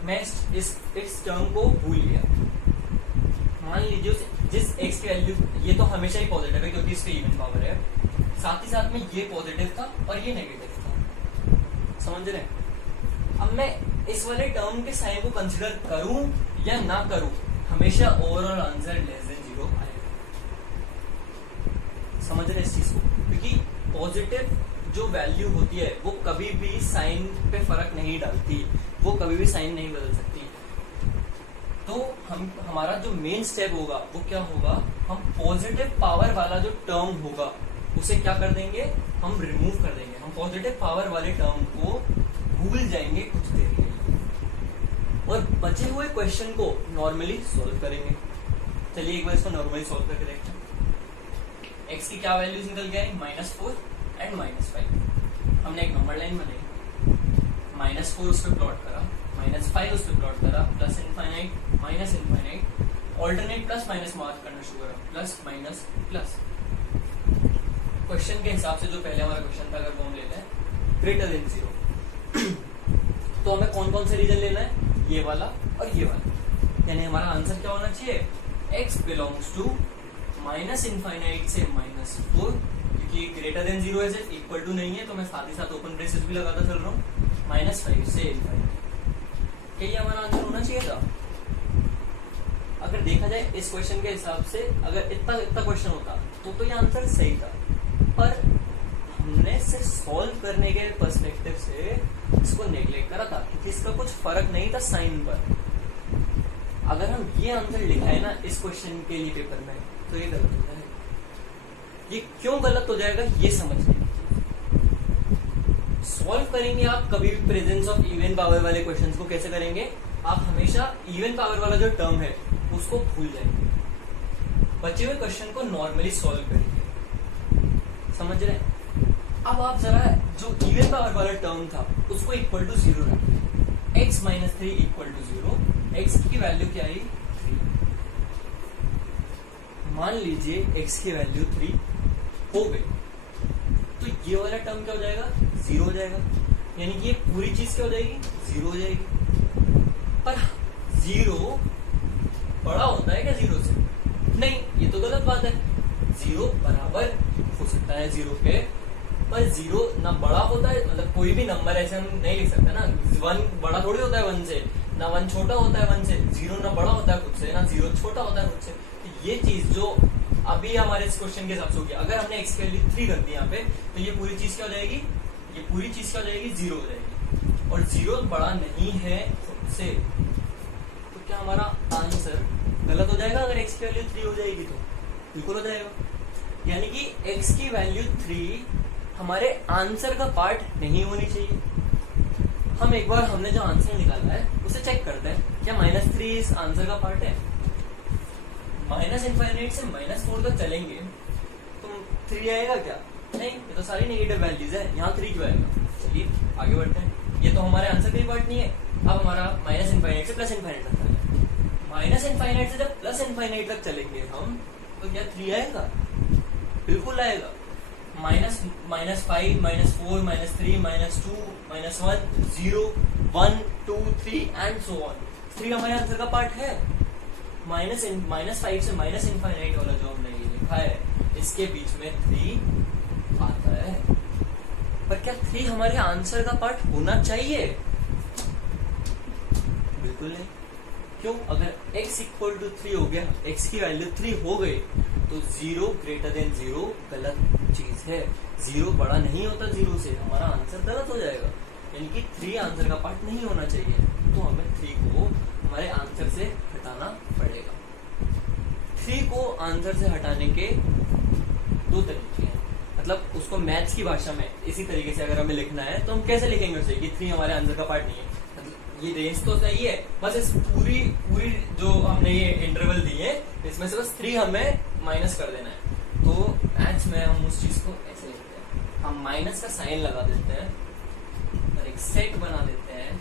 मैं इस टर्म को भूल गया। मान लीजिए जिस x की वैल्यू, ये तो हमेशा ही पॉजिटिव है क्योंकि इसका इवन पावर है, साथ ही साथ में ये पॉजिटिव था और ये नेगेटिव था, समझ रहे हैं। अब मैं इस वाले टर्म के साइन को कंसिडर करूं या ना करूं, हमेशा ओवरऑल आंसर लेस देन 0 आएगा। समझ रहे हैं इस चीज को, क्योंकि पॉजिटिव जो वैल्यू होती है वो कभी भी साइन पे फर्क नहीं डालती, वो कभी भी साइन नहीं बदल सकती। तो हमारा जो मेन स्टेप होगा वो क्या होगा, हम पॉजिटिव पावर वाला जो टर्म होगा उसे क्या कर देंगे, हम रिमूव कर देंगे। हम पॉजिटिव पावर वाले टर्म को भूल जाएंगे कुछ देर के लिए और बचे हुए क्वेश्चन को नॉर्मली सॉल्व करेंगे। चलिए एक बार इसको नॉर्मली सॉल्व करके देखते हैं। एक्स की क्या वैल्यूज निकल के आई, -4 एंड -5। हमने एक नंबर लाइन बनाई, -4 उस पर प्लॉट करा, -5 उस पर प्लॉट करा, plus infinite minus infinite, alternate plus minus mark करना शुरू करा, प्लस माइनस प्लस। क्वेश्चन के हिसाब से जो पहले हमारा क्वेश्चन था, अगर वो हम लेते हैं ग्रेटर देन 0 तो हमें कौन कौन सा रीजन लेना है, ये वाला और ये वाला। यानी हमारा आंसर क्या होना चाहिए, x बिलोंग्स टू -इनफाइनाइट से -4, क्योंकि ग्रेटर देन 0 है, इक्वल टू नहीं है, तो मैं साथ ही साथ ओपन ब्रेसेस भी लगाता चल रहा हूँ, -5 से इनफाइनाइट। क्या ये हमारा आंसर होना चाहिए था? अगर देखा जाए इस क्वेश्चन के हिसाब से, अगर इतना क्वेश्चन होता तो ये आंसर सही था, पर हमने सिर्फ सॉल्व करने के पर्सपेक्टिव से इसको नेग्लेक्ट करा था, क्योंकि इसका कुछ फर्क नहीं था साइन पर। अगर हम ये आंसर लिखाए ना इस क्वेश्चन के लिए पेपर में, तो ये गलत हो जाएगा। ये क्यों गलत हो जाएगा ये समझने की सॉल्व करेंगे आप कभी भी प्रेजेंस ऑफ इवन पावर वाले क्वेश्चंस को कैसे करेंगे, आप हमेशा इवन पावर वाला जो टर्म है उसको भूल जाएंगे, बचे हुए क्वेश्चन को नॉर्मली सॉल्व करेंगे। समझ रहे हैं? अब आप जरा जो इवन पावर वाला टर्म था उसको इक्वल टू 0 रखिए, x - 3 इक्वल टू 0, x की वैल्यू क्या आई 3। मान लीजिए x की वैल्यू 3 हो गई, तो ये वाला टर्म क्या हो जाएगा, 0 हो जाएगा। यानी कि ये पूरी चीज क्या हो जाएगी, 0 हो जाएगी। पर 0 बड़ा होता है क्या 0 से? नहीं, ये तो गलत बात है। 0 बराबर हो सकता है 0 के, पर 0 ना बड़ा होता है, मतलब कोई भी नंबर ऐसे हम नहीं लिख सकते ना, 1 बड़ा थोड़ी होता है 1 से, ना 1 छोटा होता है 1 से, 0 ना बड़ा होता है खुद से, ना 0 छोटा होता है खुद से। तो ये चीज जो अभी हमारे इस क्वेश्चन के हिसाब से हो गया, अगर हमने x की वैल्यू 3 रख दी यहाँ पे, तो ये पूरी चीज क्या हो जाएगी, ये पूरी चीज क्या हो जाएगी, 0 हो जाएगी। और 0 बड़ा नहीं है खुद से, तो क्या हमारा आंसर गलत हो जाएगा? अगर x की वैल्यू 3 हो जाएगी तो बिल्कुल हो जाएगा। यानी कि x की वैल्यू 3 हमारे आंसर का पार्ट नहीं होनी चाहिए। हम एक बार हमने जो आंसर निकाला है उसे चेक करते हैं, क्या -3 इस आंसर का पार्ट है? -इनफाइनाइट से -4 तक चलेंगे तो 3 आएगा क्या? नहीं, ये तो सारी नेगेटिव वैल्यूज है, यहाँ 3 क्यों आएगा? चलिए आगे बढ़ते हैं। ये तो हमारे आंसर का ही पार्ट नहीं है। अब हमारा -इनफाइनाइट से +इनफाइनाइट तक चलेगा। -इनफाइनाइट से जब +इनफाइनाइट तक चलेंगे हम, तो क्या 3 आएगा? बिल्कुल आएगा। -5, -4, -3, -2, -1, 0, 1, 2, 3 एंड सो ऑन। 3 हमारे आंसर का पार्ट है। -5 से -इनफाइनाइट वाला जो हमने ये लिखा है, इसके बीच में 3 आता है। पर क्या 3 हमारे आंसर का पार्ट होना चाहिए? बिल्कुल नहीं। क्यों? अगर x इक्वल टू 3 हो गया, x की वैल्यू 3 हो गई, तो 0 ग्रेटर देन 0 गलत चीज है। 0 बड़ा नहीं होता 0 से, हमारा आंसर गलत हो जाएगा। यानी कि 3 आंसर का पार्ट नहीं होना चाहिए, तो हमें 3 को हमारे आंसर से हटाना पड़ेगा। 3 को आंसर से हटाने के 2 तरीके हैं। मतलब उसको मैथ्स की भाषा में इसी तरीके से अगर हमें लिखना है तो हम कैसे लिखेंगे उसे कि 3 हमारे आंसर का पार्ट नहीं है। ये रेंज तो सही है, बस इस पूरी जो हमने ये इंटरवल दी है इसमें से बस 3 हमें माइनस कर देना है। तो मैथ्स में हम उस चीज को ऐसे लिखते हैं, हम माइनस का साइन लगा देते हैं और एक सेट बना देते हैं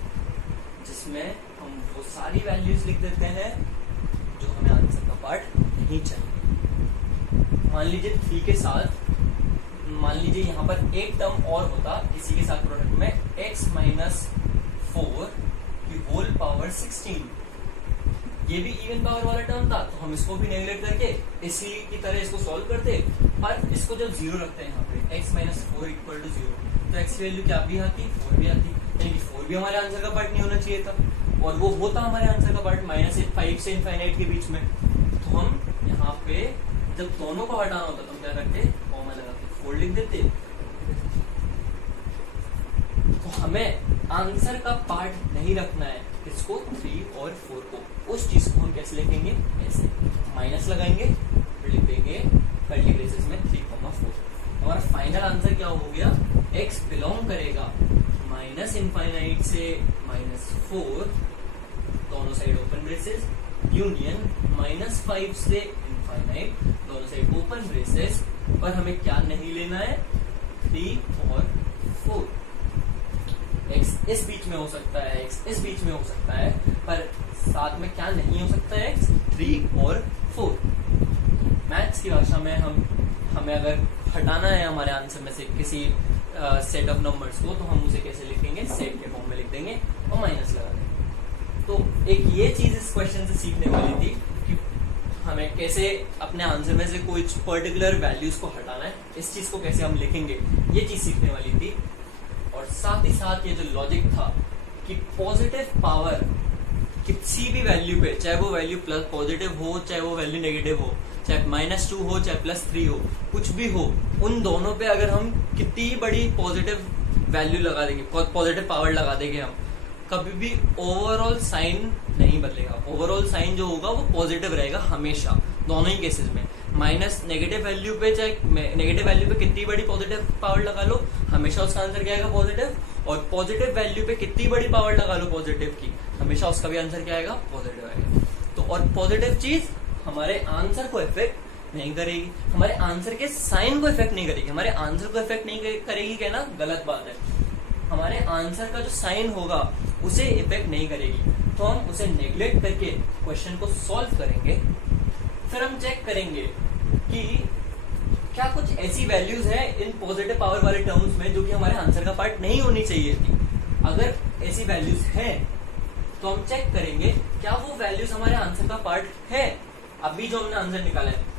जिसमें हम वो सारी वैल्यूज लिख देते हैं जो हमें आंसर का पार्ट नहीं चाहिए। मान लीजिए 3 के साथ, मान लीजिए यहाँ पर एक टर्म और होता इसी के साथ प्रोडक्ट में, x - 4 की होल पावर 16। ये भी इवन पावर वाला टर्म था, तो हम इसको भी नेगलेक्ट करके इसी की तरह इसको सॉल्व करते, पर इसको जब 0 रखते हैं यहाँ पे, x - 4 इक्वल टू 0, तो x की वैल्यू क्या भी आती, 4 भी आती। यानी कि 4 भी हमारे आंसर का पार्ट नहीं होना चाहिए था, और वो होता हमारे आंसर का पार्ट -5 से इनफाइनाइट के बीच में। तो हम यहाँ पे जब दोनों को हटाना होता तो हम क्या करते, कॉमा लगा के 4 लिख देते, हमें आंसर का पार्ट नहीं रखना है, इसको 3 और 4 को, उस चीज को हम कैसे लिखेंगे, ऐसे माइनस लगाएंगे, फिर लिख देंगे कर्ली ब्रेसेस में 3,4। हमारा फाइनल आंसर क्या हो गया, x बिलोंग करेगा -∞ से -4, दोनों साइड ओपन ब्रेसेस, यूनियन -5 से इनफाइनाइट, दोनों साइड ओपन ब्रेसेस, पर हमें क्या नहीं लेना है, 3 और 4। x इस बीच में हो सकता है, x इस बीच में हो सकता है, पर साथ में क्या नहीं हो सकता है, x 3 और 4। मैथ्स की भाषा में हमें अगर हटाना है हमारे आंसर में से किसी सेट ऑफ नंबर्स को, तो हम उसे कैसे लिखेंगे, सेट के फॉर्म में लिख देंगे और माइनस लगा देंगे। तो एक ये चीज इस क्वेश्चन से सीखने वाली थी कि हमें कैसे अपने आंसर में से कुछ पर्टिकुलर वैल्यूज को हटाना है, इस चीज को कैसे हम लिखेंगे, ये चीज सीखने वाली थी। और साथ ही साथ ये जो लॉजिक था कि पॉजिटिव पावर किसी भी वैल्यू पे, चाहे वो वैल्यू प्लस पॉजिटिव हो, चाहे वो वैल्यू नेगेटिव हो, चाहे -2 हो, चाहे +3 हो, कुछ भी हो, उन दोनों पे अगर हम कितनी बड़ी पॉजिटिव वैल्यू लगा देंगे, पॉजिटिव पावर लगा देंगे, हम कभी भी ओवरऑल साइन नहीं बदलेगा। ओवरऑल साइन जो होगा वो पॉजिटिव रहेगा हमेशा, दोनों ही केसेस में। माइनस नेगेटिव वैल्यू पे, चाहे नेगेटिव वैल्यू पे कितनी बड़ी पॉजिटिव पावर लगा लो, हमेशा उसका आंसर क्या आएगा, पॉजिटिव। और पॉजिटिव वैल्यू पे कितनी बड़ी पावर लगा लो पॉजिटिव की, हमेशा उसका भी आंसर क्या आएगा, पॉजिटिव आएगा। तो और पॉजिटिव चीज हमारे आंसर को इफेक्ट नहीं करेगी, हमारे आंसर के साइन को इफेक्ट नहीं करेगी, हमारे आंसर को इफेक्ट नहीं करेगी, कहना गलत बात है। हमारे आंसर का जो साइन होगा उसे इफेक्ट नहीं करेगी, तो हम उसे नेग्लेक्ट करके क्वेश्चन को सॉल्व करेंगे। फिर हम चेक करेंगे कि क्या कुछ ऐसी वैल्यूज है इन पॉजिटिव पावर वाले टर्म्स में जो कि हमारे आंसर का पार्ट नहीं होनी चाहिए थी। अगर ऐसी वैल्यूज है तो हम चेक करेंगे क्या वो वैल्यूज हमारे आंसर का पार्ट है। अभी जो हमने आंसर निकाला है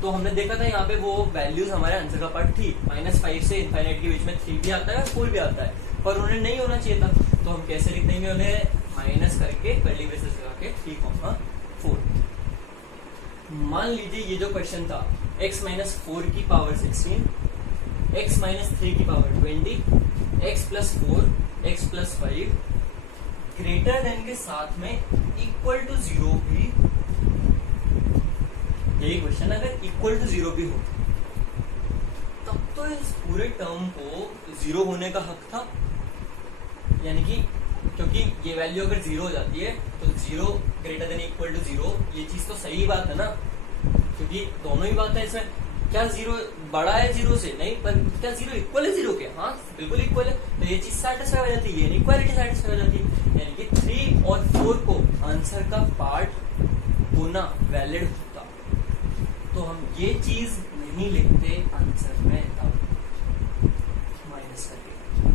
तो हमने देखा था यहाँ पे वो वैल्यूज हमारे आंसर का पार्ट थी। -5 से इनफाइनाइट के बीच में 3 भी आता है, 4 भी आता है, पर उन्हें नहीं होना चाहिए था। तो हम कैसे लिख देंगे उन्हें, माइनस करके कर्ली ब्रेसेस लगा के 3,4। मान लीजिए ये जो क्वेश्चन था, x - 4 की पावर 16, x - 3 की power 20, x + 4, x + 5 greater than के साथ में इक्वल टू 0 भी। यही क्वेश्चन अगर इक्वल टू 0 भी हो तब तो इस पूरे टर्म को 0 होने का हक था, यानी कि क्योंकि ये वैल्यू अगर 0 हो जाती है तो 0 ग्रेटर देन इक्वल टू 0, ये चीज तो सही बात है ना, क्योंकि दोनों ही बात है इसमें। क्या 0 बड़ा है 0 से, नहीं, पर क्या 0 इक्वल है 0 के, हाँ बिल्कुल इक्वल है, तो ये चीज सेटिस्फाई हो जाती है, ये इक्वालिटी सेटिस्फाई हो जाती है, यानी कि 3 और 4 को आंसर का पार्ट होना वैलिड होता। तो हम ये चीज नहीं लिखते आंसर में तब माइनस करके,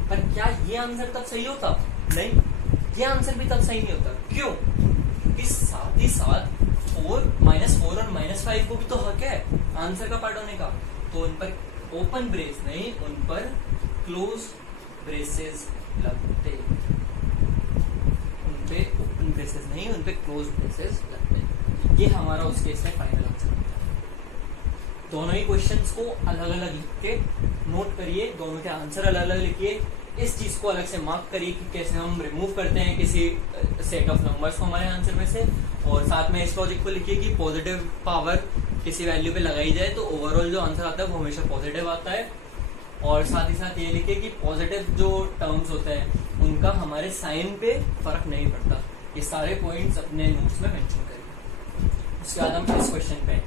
पर क्या ये आंसर तब सही होता, नहीं, ये आंसर भी तब सही नहीं होता। क्यों? क्योंकि साथ ही साथ -4 और -5 को भी तो हक है आंसर का पार्ट होने का, तो उन पर ओपन ब्रेस नहीं, उन पर क्लोज ब्रेसेस लगते, उन पे ओपन ब्रेसेस नहीं, उन पे क्लोज ब्रेसेस लगते। ये हमारा उस केस में फाइनल आंसर होता है। दोनों ही क्वेश्चंस को अलग अलग लिख के नोट करिए, दोनों के आंसर अलग अलग लिखिए, इस चीज को अलग से मार्क करिए कि कैसे हम रिमूव करते हैं किसी सेट ऑफ नंबर्स को हमारे आंसर में से, और साथ में इस लॉजिक को लिखिए कि पॉजिटिव पावर किसी वैल्यू पे लगाई जाए तो ओवरऑल जो आंसर आता है वो हमेशा पॉजिटिव आता है। और साथ ही साथ ये लिखिए कि पॉजिटिव जो टर्म्स होते हैं उनका हमारे साइन पे फर्क नहीं पड़ता। ये सारे पॉइंट्स अपने नोट्स में मेंशन करिए। उसके बाद हम इस क्वेश्चन पे,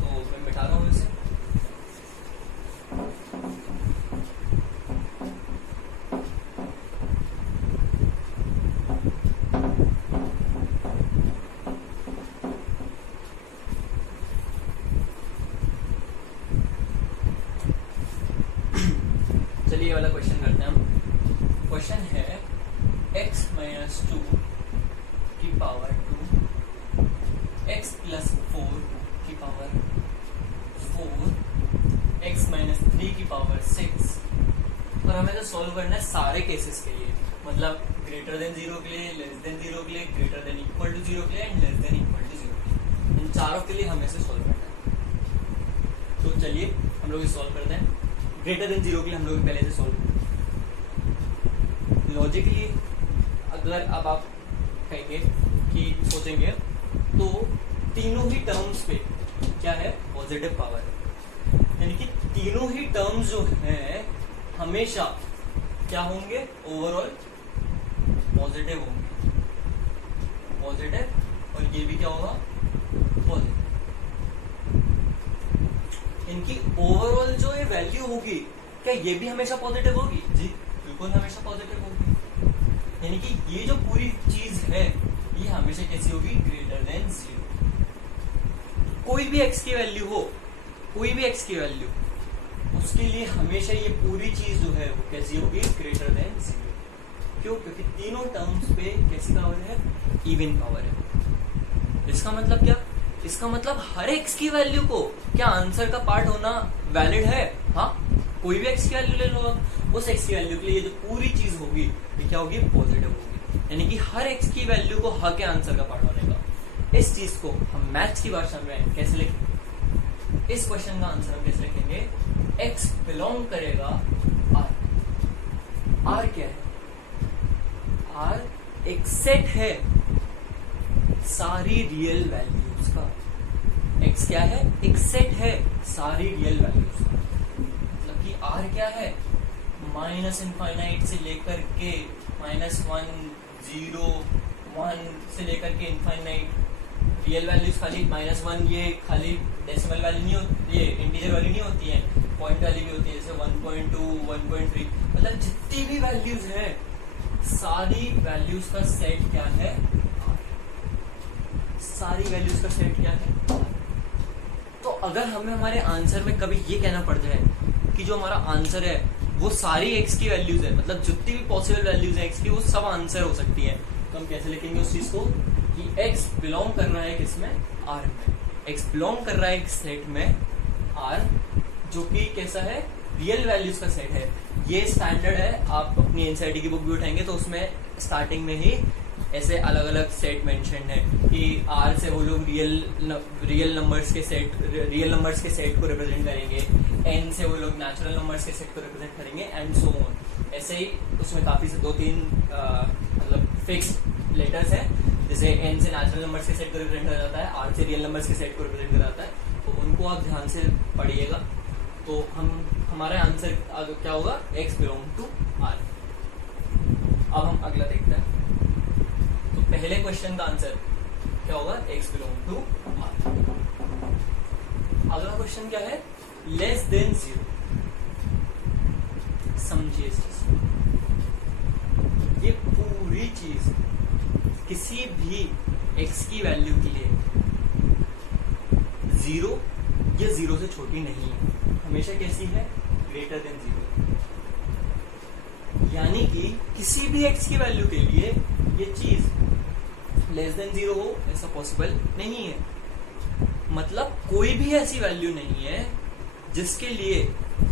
तो मैं मिटा रहा हूँ इसे। चलिए ये वाला क्वेश्चन करते हैं हम। क्वेश्चन है x - 2 की पावर 2, x + 4 की पावर 4, x - 3 की पावर 6, और हमें तो सॉल्व करना है सारे केसेस के लिए, मतलब ग्रेटर देन 0 के लिए, लेस देन 0 के लिए, ग्रेटर देन इक्वल टू 0 के लिए and less than equal to 0 के लिए। इन चारों के लिए हमें से सॉल्व करना है। तो चलिए हम लोग इसे सॉल्व करते हैं। ग्रेटर देन 0 के लिए हम लोग पहले से सॉल्व लॉजिकली अगर अब आप कहेंगे कि सोचेंगे तो तीनों ही टर्म्स पे क्या है, पॉजिटिव पावर है, यानी कि तीनों ही टर्म्स जो हैं हमेशा क्या होंगे, ओवरऑल पॉजिटिव होंगे, पॉजिटिव, और ये भी क्या होगा, पॉजिटिव। इनकी ओवरऑल जो ये वैल्यू होगी क्या ये भी हमेशा पॉजिटिव होगी? जी बिल्कुल हमेशा पॉजिटिव होगी, यानी कि ये जो पूरी चीज है ये हमेशा कैसी होगी, ग्रेटर देन 0। कोई भी x की वैल्यू हो, कोई भी x की वैल्यू, उसके लिए हमेशा ये पूरी चीज जो है वो कैसी होगी, ग्रेटर देन 0। क्यों? क्योंकि तीनों टर्म्स पे कैसी पावर है, इवन पावर है। इसका मतलब क्या? इसका मतलब हर x की वैल्यू को क्या आंसर का पार्ट होना वैलिड है? हाँ, कोई भी x की वैल्यू ले लो आप, उस x की वैल्यू के लिए ये जो पूरी चीज होगी ये क्या होगी, पॉजिटिव होगी, यानी कि हर x की वैल्यू को हक है आंसर का पार्ट होने का। इस चीज को हम मैथ्स की भाषा में कैसे लिखेंगे? इस क्वेश्चन का आंसर हम कैसे लिखेंगे, x बिलोंग करेगा R। R क्या है? R एक सेट है सारी रियल वैल्यूज का। x क्या है? एक सेट है सारी रियल वैल्यूज का। मतलब कि R क्या है, -∞ से लेकर के -1, 0, 1 से लेकर के इनफाइनाइट। रियल वैल्यूज खाली -1 ये खाली डेसिमल वैल्यू नहीं होती, ये इंटीजर वैल्यू नहीं होती है, पॉइंट वाली भी होती है, जैसे 1.2, 1.3, मतलब जितनी भी वैल्यूज है सारी वैल्यूज का सेट क्या है, सारी वैल्यूज का सेट क्या है। तो अगर हमें हमारे आंसर में कभी ये कहना पड़ जाए कि जो हमारा आंसर है वो सारी x की वैल्यूज है, मतलब जितनी भी पॉसिबल वैल्यूज है x की वो सब आंसर हो सकती है, तो हम कैसे लिखेंगे उस चीज को कि x बिलोंग कर रहा है किसमें, R में। x बिलोंग कर रहा है एक सेट में R, जो कि कैसा है, रियल वैल्यूज का सेट है। ये स्टैंडर्ड है, आप अपनी एनसीईआरटी की बुक भी उठाएंगे तो उसमें स्टार्टिंग में ही ऐसे अलग अलग सेट मेंशन है कि R से वो लोग रियल नंबर्स के सेट को रिप्रेजेंट करेंगे, N से वो लोग नेचुरल नंबर्स के सेट को रिप्रेजेंट करेंगे, एंड सो ऑन। ऐसे ही उसमें काफी से 2-3 मतलब फिक्स लेटर्स हैं, जैसे N से नेचुरल नंबर्स के सेट को रिप्रेजेंट करा जाता है, R से रियल नंबर्स के सेट को रिप्रेजेंट करा जाता है, तो उनको आप ध्यान से पढ़िएगा। तो हमारा आंसर क्या होगा, x बिलोंग टू R। अब हम अगला देखते हैं। तो पहले क्वेश्चन का आंसर क्या होगा, x बिलोंग टू R। अगला क्वेश्चन क्या है, लेस देन 0। समझिए इस चीज को, ये पूरी चीज किसी भी x की वैल्यू के लिए 0 या 0 से छोटी नहीं है, हमेशा कैसी है, ग्रेटर देन 0। यानी कि किसी भी x की वैल्यू के लिए ये चीज लेस देन 0 हो ऐसा पॉसिबल नहीं है। मतलब कोई भी ऐसी वैल्यू नहीं है जिसके लिए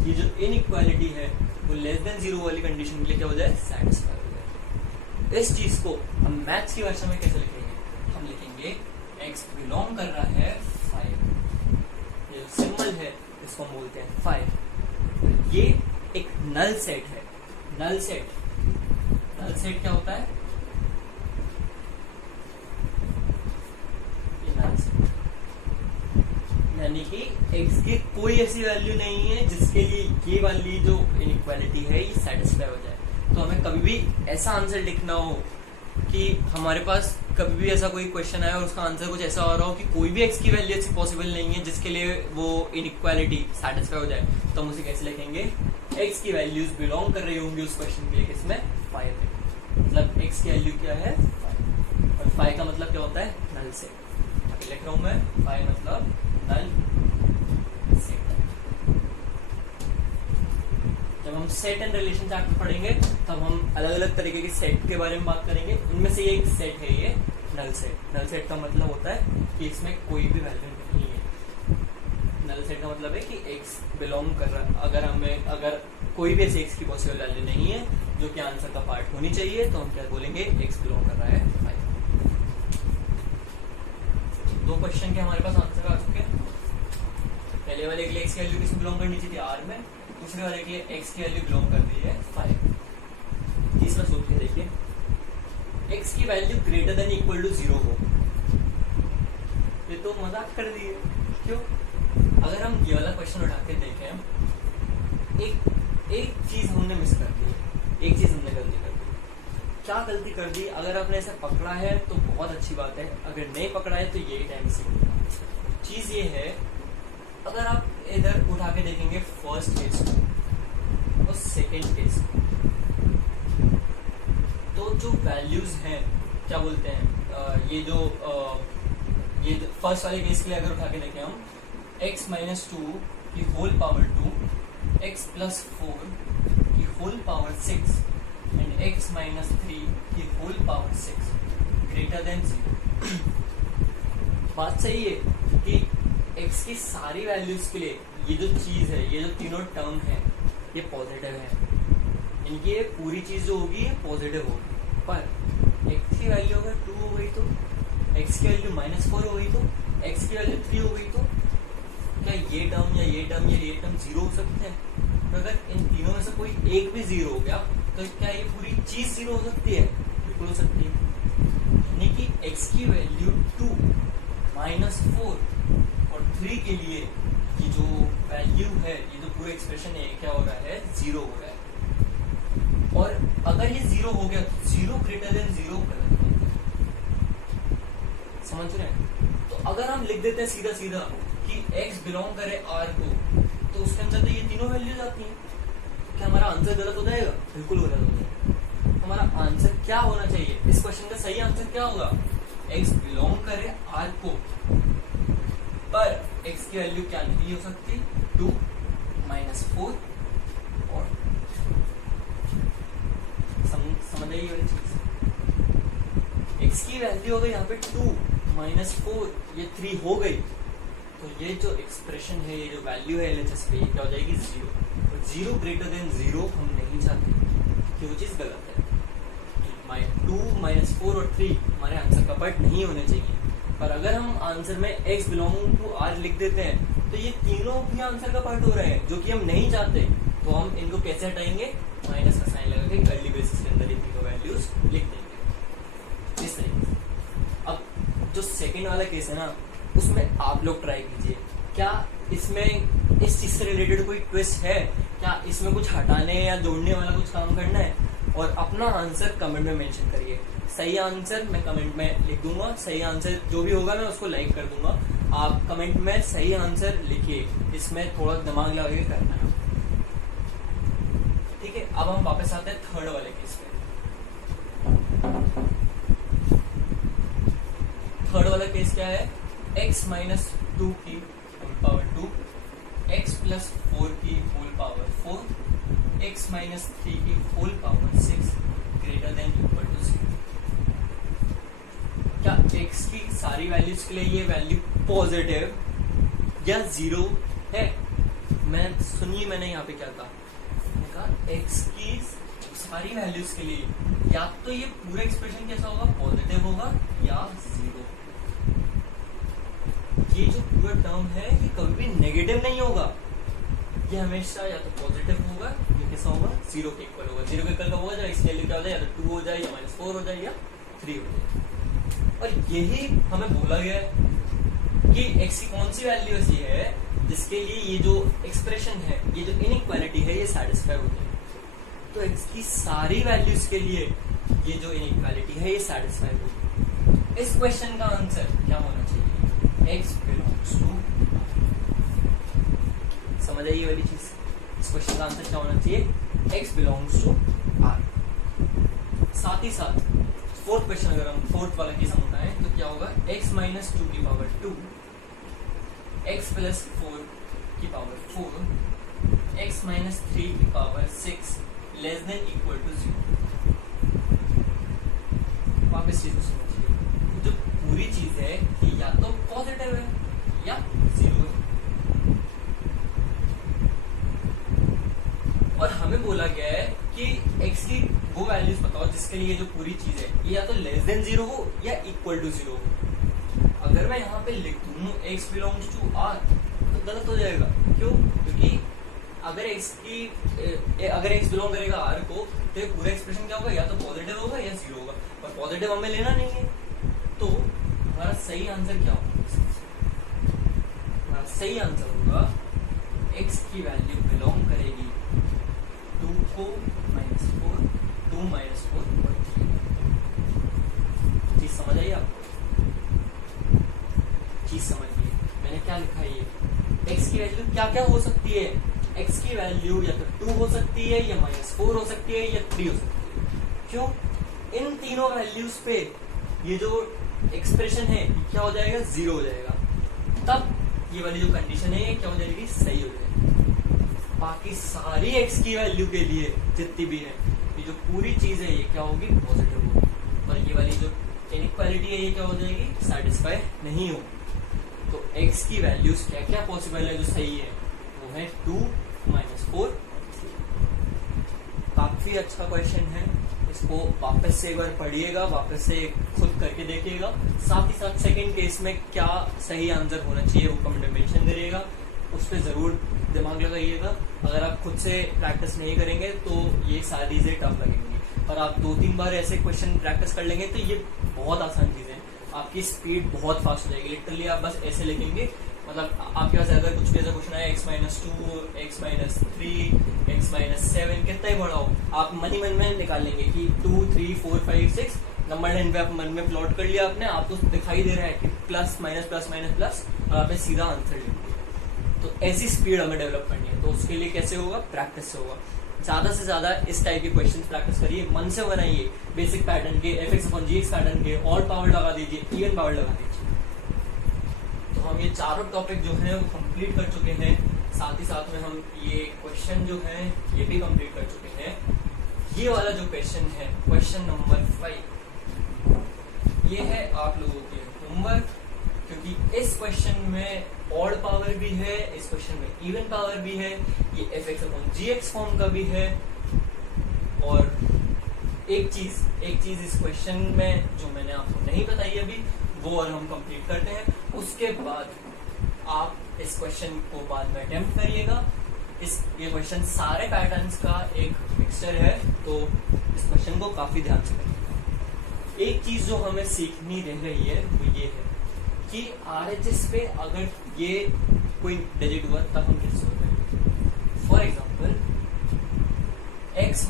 ये जो इनइक्वालिटी है वो लेस देन 0 वाली कंडीशन के लिए क्या हो जाए, सैटिस्फाई हो जाए। इस चीज को हम मैथ्स की भाषा में कैसे लिखेंगे, हम लिखेंगे x बिलोंग कर रहा है 5। ये सिंबल है इसको हम बोलते हैं 5। ये एक नल सेट है। नल सेट क्या होता है, ये नल सेट, यानी कि x की कोई ऐसी वैल्यू नहीं है जिसके लिए ये वाली जो इनइक्वालिटी है ये सेटिस्फाई हो जाए। तो हमें कभी भी ऐसा आंसर लिखना हो कि हमारे पास कभी भी ऐसा कोई क्वेश्चन आया और उसका आंसर कुछ ऐसा हो रहा हो कि कोई भी x की वैल्यू ऐसी पॉसिबल नहीं है जिसके लिए वो इनइक्वालिटी सेटिस्फाई हो जाए, तो हम उसे कैसे लिखेंगे, x की वैल्यूज बिलोंग कर रही होंगी उस क्वेश्चन के लिए किसमें, 5 में। मतलब x की वैल्यू क्या है, 5, और 5 का मतलब क्या होता है, नल सेट। लिख रहा हूं मैं 5 मतलब नल सेट। जब हम सेट एंड रिलेशन चैप्टर पढ़ेंगे तब हम अलग अलग तरीके के सेट के बारे में बात करेंगे। उनमें से एक सेट है ये नल सेट। नल सेट का मतलब होता है कि इसमें कोई भी वैल्यू नहीं है। नल सेट का मतलब है कि x बिलोंग कर रहा, अगर कोई भी ऐसे x की पॉसिबल वैल्यू नहीं है जो कि आंसर का पार्ट होनी चाहिए, तो हम क्या बोलेंगे, x बिलोंग कर रहा है 5। दो क्वेश्चन के हमारे पास आंसर आ चुके हैं। पहले वाले के लिए x की वैल्यू किसमें बिलोंग करनी चाहिए, R में। दूसरे वाले के लिए x की वैल्यू बिलोंग कर रही है 5। तीसरा सोच के देखिए, x की वैल्यू ग्रेटर देन इक्वल टू 0 हो, ये तो मजाक कर दिए। क्यों? अगर हम ये वाला क्वेश्चन उठा के देखें, एक चीज हमने मिस कर दी, एक चीज हमने गलती कर दी। क्या गलती कर दी? अगर आपने ऐसा पकड़ा है तो बहुत अच्छी बात है, अगर नहीं पकड़ा है तो यही टाइम से। चीज ये है, अगर आप इधर उठा के देखेंगे फर्स्ट केस को और सेकेंड केस को, तो जो वैल्यूज हैं, क्या बोलते हैं, ये जो फर्स्ट वाले केस के लिए अगर उठा के देखें हम, x माइनस 2 की होल पावर 2, x प्लस 4 की whole power 6 and x minus 3 की होल पावर 6 ग्रेटर देन 0। बात सही है कि x की सारी वैल्यूज के लिए ये जो चीज है, ये जो तीनों टर्म है, ये पॉजिटिव है, इनकी ये पूरी चीज जो होगी ये पॉजिटिव होगी। पर x की वैल्यू अगर 2 हो गई तो, x की वैल्यू -4 हो गई तो, x की वैल्यू 3 हो गई तो क्या ये टर्म या ये टर्म या ये टर्म 0 हो सकते हैं? तो अगर इन तीनों में से कोई एक भी 0 हो गया तो क्या ये पूरी चीज 0 हो सकती है? बिल्कुल हो सकती है। यानी कि x की वैल्यू 2, -4 और 3 के लिए ये जो वैल्यू है, ये जो पूरा एक्सप्रेशन है, क्या हो रहा है? 0 हो रहा है। और अगर ये 0 हो गया तो 0 ग्रेटर देन 0 गलत है। समझ रहे हैं? तो अगर हम लिख देते हैं सीधा सीधा कि x बिलोंग करे R को, तो उसके अंदर तो ये तीनों वैल्यूज आती हैं, तो क्या हमारा आंसर गलत हो जाएगा? बिल्कुल गलत हो जाएगा। हमारा आंसर क्या होना चाहिए? इस क्वेश्चन का सही आंसर क्या होगा? x बिलोंग करे R को, पर x की वैल्यू क्या नहीं हो सकती? 2, -4 और समझ आइए वाली चीज। x की वैल्यू अगर यहाँ पे 2, -4 ये 3 हो गई तो ये जो एक्सप्रेशन है, ये जो वैल्यू है LHS पे, ये क्या हो जाएगी? 0। और 0 ग्रेटर देन 0 हम नहीं चाहते, क्योंकि वो चीज गलत है। 2, -4 और 3 हमारे आंसर का पार्ट नहीं होने चाहिए। पर अगर हम आंसर में x बिलोंग टू R लिख देते हैं तो ये तीनों भी आंसर का पार्ट हो रहे हैं, जो कि हम नहीं चाहते। तो हम इनको कैसे हटाएंगे? माइनस का साइन लगा के कर्ली ब्रेसेस के अंदर ये तीनों वैल्यूज लिख देंगे इस तरीके से। अब जो सेकेंड वाला केस है ना, उसमें आप लोग ट्राई कीजिए, क्या इसमें इस चीज से रिलेटेड कोई ट्विस्ट है? क्या इसमें कुछ हटाने या जोड़ने वाला कुछ काम करना है? और अपना आंसर कमेंट में मेंशन करिए। सही आंसर मैं कमेंट में लिख दूंगा, सही आंसर जो भी होगा मैं उसको लाइक कर दूंगा। आप कमेंट में सही आंसर लिखिए, इसमें थोड़ा दिमाग लगा के करना है। ठीक है, अब हम वापस आते हैं थर्ड वाले केस पे। थर्ड वाला केस क्या है? x माइनस 2 की होल पावर 2, x प्लस 4 की होल पावर 4, x माइनस 3 की whole power 6 greater than equal to 0। क्या x की सारी वैल्यूज के लिए ये वैल्यू पॉजिटिव या 0 है? सुनिए मैंने यहाँ पे क्या कहा, x की सारी वैल्यूज के लिए या तो ये पूरा एक्सप्रेशन कैसा होगा? पॉजिटिव होगा या 0। ये जो पूरा टर्म है ये कभी भी नेगेटिव नहीं होगा, ये हमेशा या तो पॉजिटिव होगा या कैसा होगा? 0 के इक्वल होगा। 0 के इक्वल का होगा, इसके वैल्यू क्या हो जाए? या तो 2 हो जाए या -4 हो जाए या 3 हो जाए। और यही हमें बोला गया है कि x की कौन सी वैल्यू ऐसी है जिसके लिए ये जो एक्सप्रेशन है, ये जो इनइक्वालिटी है, ये सेटिस्फाई होती है। तो x की सारी वैल्यूज के लिए ये जो इनइक्वालिटी है ये सेटिस्फाई होगी। इस क्वेश्चन का आंसर क्या होना चाहिए? x बिलोंग्स टू, समझ आइए वाली चीज। इस क्वेश्चन का आंसर क्या होना चाहिए? x belongs to R। साथ ही साथ फोर्थ क्वेश्चन, अगर हम फोर्थ वाला केस हम उठाएं तो क्या होगा? x माइनस 2 की पावर 2, x प्लस 4 की पावर 4, x माइनस 3 की power 6 less than equal to 0। वापस चीज को समझिए, जो पूरी चीज है कि या तो पॉजिटिव है या 0 है। और हमें बोला गया है कि x की वो वैल्यूज बताओ जिसके लिए ये जो पूरी चीज है ये या तो लेस देन 0 हो या इक्वल टू 0 हो। अगर मैं यहाँ पे लिख दूं x बिलोंग्स टू R तो गलत हो जाएगा। क्यों? क्योंकि अगर x बिलोंग करेगा r को, तो ये पूरा एक्सप्रेशन क्या होगा, या तो पॉजिटिव होगा या जीरो होगा, और पॉजिटिव हमें लेना नहीं है। तो हमारा सही आंसर क्या होगा, हमारा सही आंसर होगा x की वैल्यू बिलोंग करेगी 2 को -4, 2 - 4 और 3। चीज समझ आई आपको, चीज समझिए मैंने क्या लिखा है। ये x की वैल्यू क्या क्या हो सकती है, x की वैल्यू या तो 2 हो सकती है, या -4 हो सकती है, या 3 हो सकती है। क्यों, इन तीनों वैल्यूज पे ये जो एक्सप्रेशन है क्या हो जाएगा, 0 हो जाएगा। तब ये वाली जो कंडीशन है ये क्या हो जाएगी, सही हो जाएगी। बाकी सारी x की वैल्यू के लिए जितनी भी है, ये जो पूरी चीज है ये क्या होगी, पॉजिटिव होगी, और ये वाली जो इनइक्वालिटी है ये क्या हो जाएगी, सेटिस्फाई नहीं होगी। तो x की वैल्यूज क्या क्या पॉसिबल है जो सही है, वो है 2 - 4। काफी अच्छा क्वेश्चन है, इसको वापस से एक बार पढ़िएगा, वापस से खुद करके देखिएगा। साथ ही साथ सेकंड केस में क्या सही आंसर होना चाहिए वो कमेंट में मेंशन करिएगा, उस पर जरूर दिमाग लगाइएगा। अगर आप खुद से प्रैक्टिस नहीं करेंगे तो ये सारी चीजें टफ लगेंगी, और आप 2-3 बार ऐसे क्वेश्चन प्रैक्टिस कर लेंगे तो ये बहुत आसान चीजें, आपकी स्पीड बहुत फास्ट हो जाएगी। लिटरली आप बस ऐसे लिखेंगे, मतलब आपके पास अगर कुछ भी ऐसा क्वेश्चन है x - 2, x - 3, x - 7 कितना ही बड़ा हो, आप मन ही मन में निकाल लेंगे कि 2, 3, 4, 5, 6 नंबर लाइन पे आप मन में प्लॉट कर लिया आपने, आपको दिखाई दे रहा है कि plus minus plus minus plus, और आपने सीधा आंसर लिख दिया। तो ऐसी स्पीड हमें डेवलप करनी है, तो उसके लिए कैसे होगा, प्रैक्टिस से होगा। ज्यादा से ज्यादा इस टाइप के क्वेश्चंस प्रैक्टिस करिए, मन से बनाइए, बेसिक पैटर्न के, fx/gx पैटर्न के, ऑल पावर लगा दीजिए, इवन पावर लगा दीजिए। तो हम ये चारों टॉपिक जो है वो कंप्लीट कर चुके हैं, साथ ही साथ में हम ये क्वेश्चन जो है ये भी कंप्लीट कर चुके हैं। ये वाला जो क्वेश्चन है, क्वेश्चन नंबर 5, ये है आप लोगों के होमवर्क, क्योंकि इस क्वेश्चन में ऑड पावर भी है, इस क्वेश्चन में इवन पावर भी है, ये fx/gx फॉर्म का भी है। और एक चीज इस क्वेश्चन में जो मैंने आपको नहीं बताई अभी, वो और हम कंप्लीट करते हैं। उसके बाद आप इस क्वेश्चन को बाद में अटेम्प्ट करिएगा। ये क्वेश्चन सारे पैटर्न्स का एक मिक्सचर है, तो इस क्वेश्चन को काफी ध्यान से करिएगा। एक चीज जो हमें सीखनी रह रही है वो ये है कि RHS पे अगर ये कोई डिजिट हुआ तब हम कैसे सोल्व करेंगे। फॉर एग्जाम्पल x -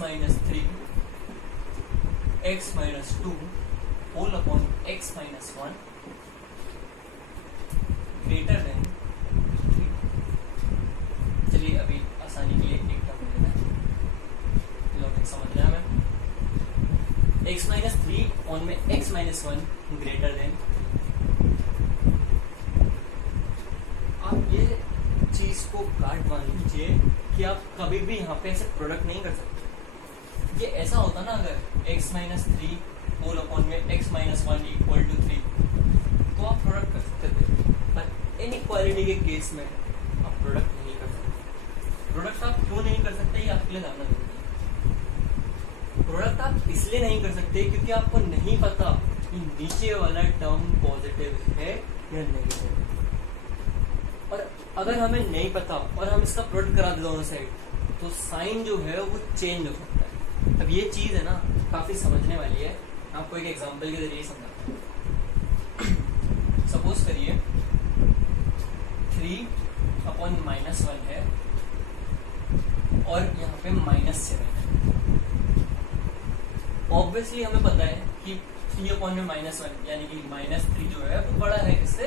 3, x - 2 होल अपॉन x - 1 ग्रेटर देन 3। चलिए अभी आसानी के लिए एक टर्म लेना है, लॉजिक समझ रहे हैं हमें। x - 3 ऑन में x - 1 ग्रेटर देन। आप ये चीज को काट मान लीजिए कि आप कभी भी यहाँ पे ऐसे प्रोडक्ट नहीं कर सकते। ये ऐसा होता ना, अगर x - 3 होल अपॉन में x - 1 इक्वल टू 3, तो आप प्रोडक्ट कर सकते थे, पर इनइक्वालिटी के केस में आप प्रोडक्ट नहीं कर सकते। प्रोडक्ट आप क्यों नहीं कर सकते, ये आपके लिए जानना जरूरी है। प्रोडक्ट आप इसलिए नहीं कर सकते क्योंकि आपको नहीं पता कि नीचे वाला टर्म पॉजिटिव है या नेगेटिव। और अगर हमें नहीं पता और हम इसका प्रोडक्ट करा दे दोनों साइड, तो साइन जो है वो चेंज हो सकता है। अब ये चीज है ना काफी समझने वाली है, आपको एक एग्जांपल के जरिए समझाता हूँ। सपोज करिए 3/-1 है और यहाँ पे -7 है। ऑब्वियसली हमें पता है कि 3/-1 यानी कि -3 जो है वो बड़ा है किससे,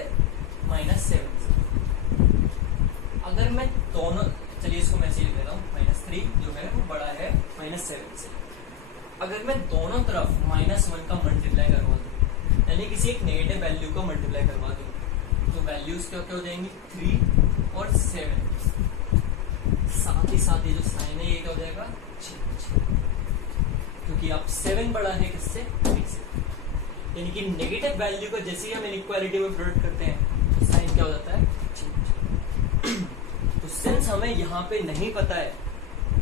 -7 से। अगर मैं दोनों, चलिए इसको मैं लिख देता हूँ, -3 जो है वो बड़ा है -7 से। अगर मैं दोनों तरफ -1 का मल्टीप्लाई करवा दूँ, यानी किसी एक नेगेटिव वैल्यू को मल्टीप्लाई करवा दूँ, तो वैल्यूज क्या क्या हो जाएंगी, 3 और 7। साथ ही साथ ये जो साइन है ये क्या हो जाएगा, चेंज, क्योंकि अब 7 बड़ा है किससे, 3 से। यानी कि नेगेटिव वैल्यू को जैसे ही हम इनइक्वालिटी में प्रोडक्ट करते हैं तो साइन क्या हो जाता है, चेंज। तो सिंस हमें यहाँ पे नहीं पता है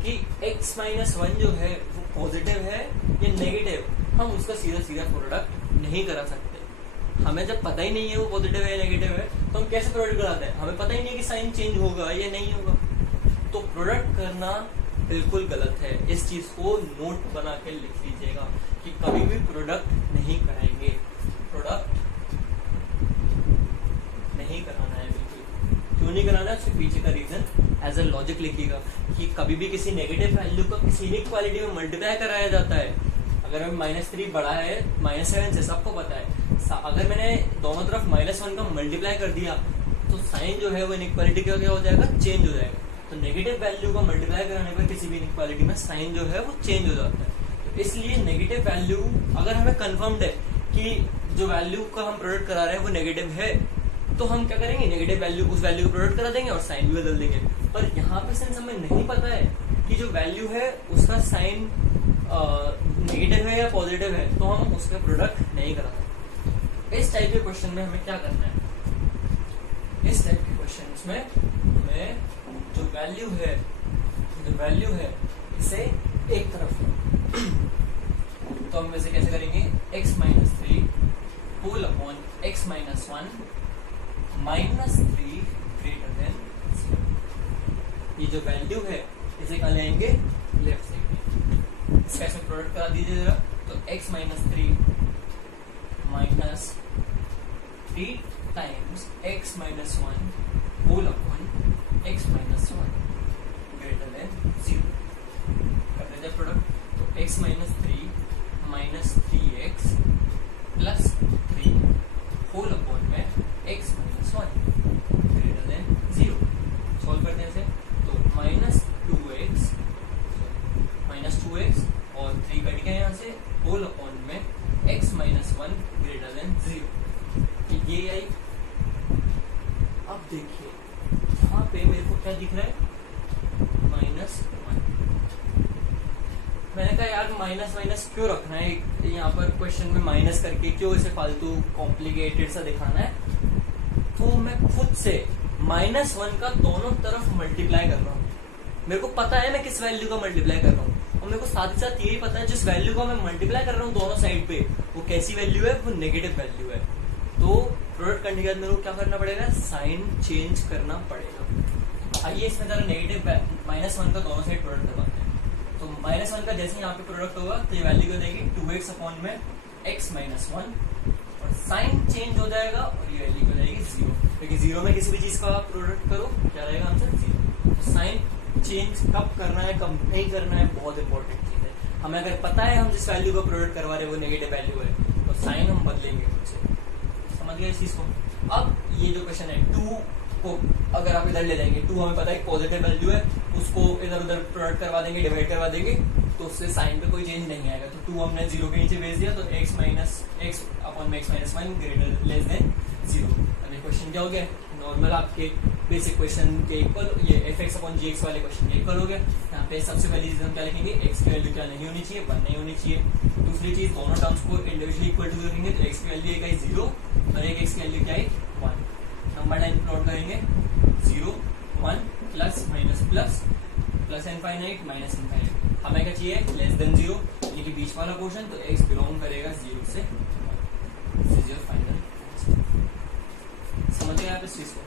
कि x - 1 जो है वो पॉजिटिव है या नेगेटिव, हम उसका सीधा सीधा प्रोडक्ट नहीं करा सकते। हमें जब पता ही नहीं है वो पॉजिटिव है या नेगेटिव है, तो हम कैसे प्रोडक्ट कराते हैं, हमें पता ही नहीं कि साइन चेंज होगा या नहीं होगा। तो प्रोडक्ट करना बिल्कुल गलत है। इस चीज को नोट बना के लिख लीजिएगा कि कभी भी प्रोडक्ट नहीं कराएंगे, प्रोडक्ट नहीं कराना है बिल्कुल। क्यों नहीं कराना है, उसके पीछे का रीजन एज अ लॉजिक लिखिएगा कि कभी भी किसी नेगेटिव वैल्यू को किसी भी क्वालिटी में मल्टीप्लाई कराया जाता है। अगर हमें -3 बड़ा है -7 से, सबको पता है, अगर मैंने दोनों तरफ -1 का मल्टीप्लाई कर दिया तो साइन जो है वो इनइक्वालिटी का क्या हो जाएगा, चेंज हो जाएगा। तो नेगेटिव वैल्यू को मल्टीप्लाई कराने पर किसी भी इनइक्वालिटी में साइन जो है वो चेंज हो जाता है। तो इसलिए नेगेटिव वैल्यू अगर हमें कंफर्म्ड है कि जो वैल्यू का हम प्रोडक्ट करा रहे हैं वो नेगेटिव है, तो हम क्या करेंगे, नेगेटिव वैल्यू उस वैल्यू को प्रोडक्ट करा देंगे और साइन भी बदल देंगे। पर यहाँ पे सिंस हमें नहीं पता है कि जो वैल्यू है उसका साइन नेगेटिव है या पॉजिटिव है, तो हम उसका प्रोडक्ट नहीं करा सकते। इस टाइप के क्वेश्चन में हमें क्या करना है, इस टाइप के क्वेश्चन में हमें जो वैल्यू है इसे एक तरफ तो हम वैसे कैसे करेंगे, x-3 whole upon x-1 -3 greater than 0। ये जो वैल्यू है इसे कहाँ लाएंगे, लेफ्ट साइड में। इसका इसमें प्रोडक्ट करा दीजिए जरा, तो x-3 -3 times x-1 whole upon x-1 greater than 0 कर दीजिए प्रोडक्ट। तो x-3 -3x plus 3 whole upon में x-1 ग्रेटर देन 0 सॉल्व करते हैं इसे। तो -2x और 3 कट गया यहाँ से, होल अपॉन में x-1 ग्रेटर देन 0। ये आई। अब देखिए यहाँ पे मेरे को क्या दिख रहा है, -1। मैंने कहा यार माइनस क्यों रखना है यहाँ पर क्वेश्चन में, माइनस करके क्यों इसे फालतू कॉम्प्लिकेटेड सा दिखाना है। तो मैं खुद से -1 का दोनों तरफ मल्टीप्लाई कर रहा हूँ। मेरे को पता है मैं किस वैल्यू का मल्टीप्लाई कर रहा हूँ, और मेरे को साथ ही साथ यही पता है जिस वैल्यू का मैं मल्टीप्लाई कर रहा हूँ दोनों साइड पे वो कैसी वैल्यू है, वो नेगेटिव वैल्यू है। तो प्रोडक्ट करने के बाद मेरे को क्या करना पड़ेगा, साइन चेंज करना पड़ेगा। आइए इसमें जरा नेगेटिव -1 का दोनों साइड प्रोडक्ट करवाते हैं। तो -1 का जैसे यहाँ पे प्रोडक्ट होगा तो ये वैल्यू क्या देगी, 2x अपॉन में x-1 और साइन चेंज हो जाएगा और ये वैल्यू हो जाएगी 0, क्योंकि 0 में किसी भी चीज का प्रोडक्ट करो क्या रहेगा आंसर, 0। तो साइन चेंज कब करना है कब नहीं करना है बहुत इंपॉर्टेंट चीज है। हमें अगर पता है हम जिस वैल्यू का प्रोडक्ट करवा रहे हैं वो नेगेटिव वैल्यू है तो साइन हम बदलेंगे खुद से। समझ गए इस चीज को। अब ये जो क्वेश्चन है 2 को अगर आप इधर ले जाएंगे, 2 हमें पता है पॉजिटिव वैल्यू है, उसको इधर उधर प्रोडक्ट करवा देंगे, डिवाइड करवा देंगे तो उससे साइन पे कोई चेंज नहीं आएगा। तो 2 हमने 0 के नीचे भेज दिया तो x अपॉन में x-1 ग्रेटर लेस देन 0। अब ये क्वेश्चन क्या हो गया, नॉर्मल आपके बेसिक क्वेश्चन के इक्वल, ये fx अपॉन gx वाले क्वेश्चन के इक्वल हो गया। यहाँ पे सबसे पहली चीज हम क्या लिखेंगे, x की वैल्यू क्या नहीं होनी चाहिए, 1 नहीं होनी चाहिए। दूसरी चीज दोनों टर्म्स को इंडिविजुअली इक्वल टू रखेंगे, तो x की वैल्यू एक 0 और एक x की वैल्यू क्या है 1। नंबर लाइन प्लॉट करेंगे 0 1 plus minus plus plus infinite minus infinite. हमें क्या चाहिए, लेस देन 0, यानी कि बीच वाला पोर्शन, तो x बिलोंग करेगा 0 से 1। This is your final. समझ गए आप इस चीज को।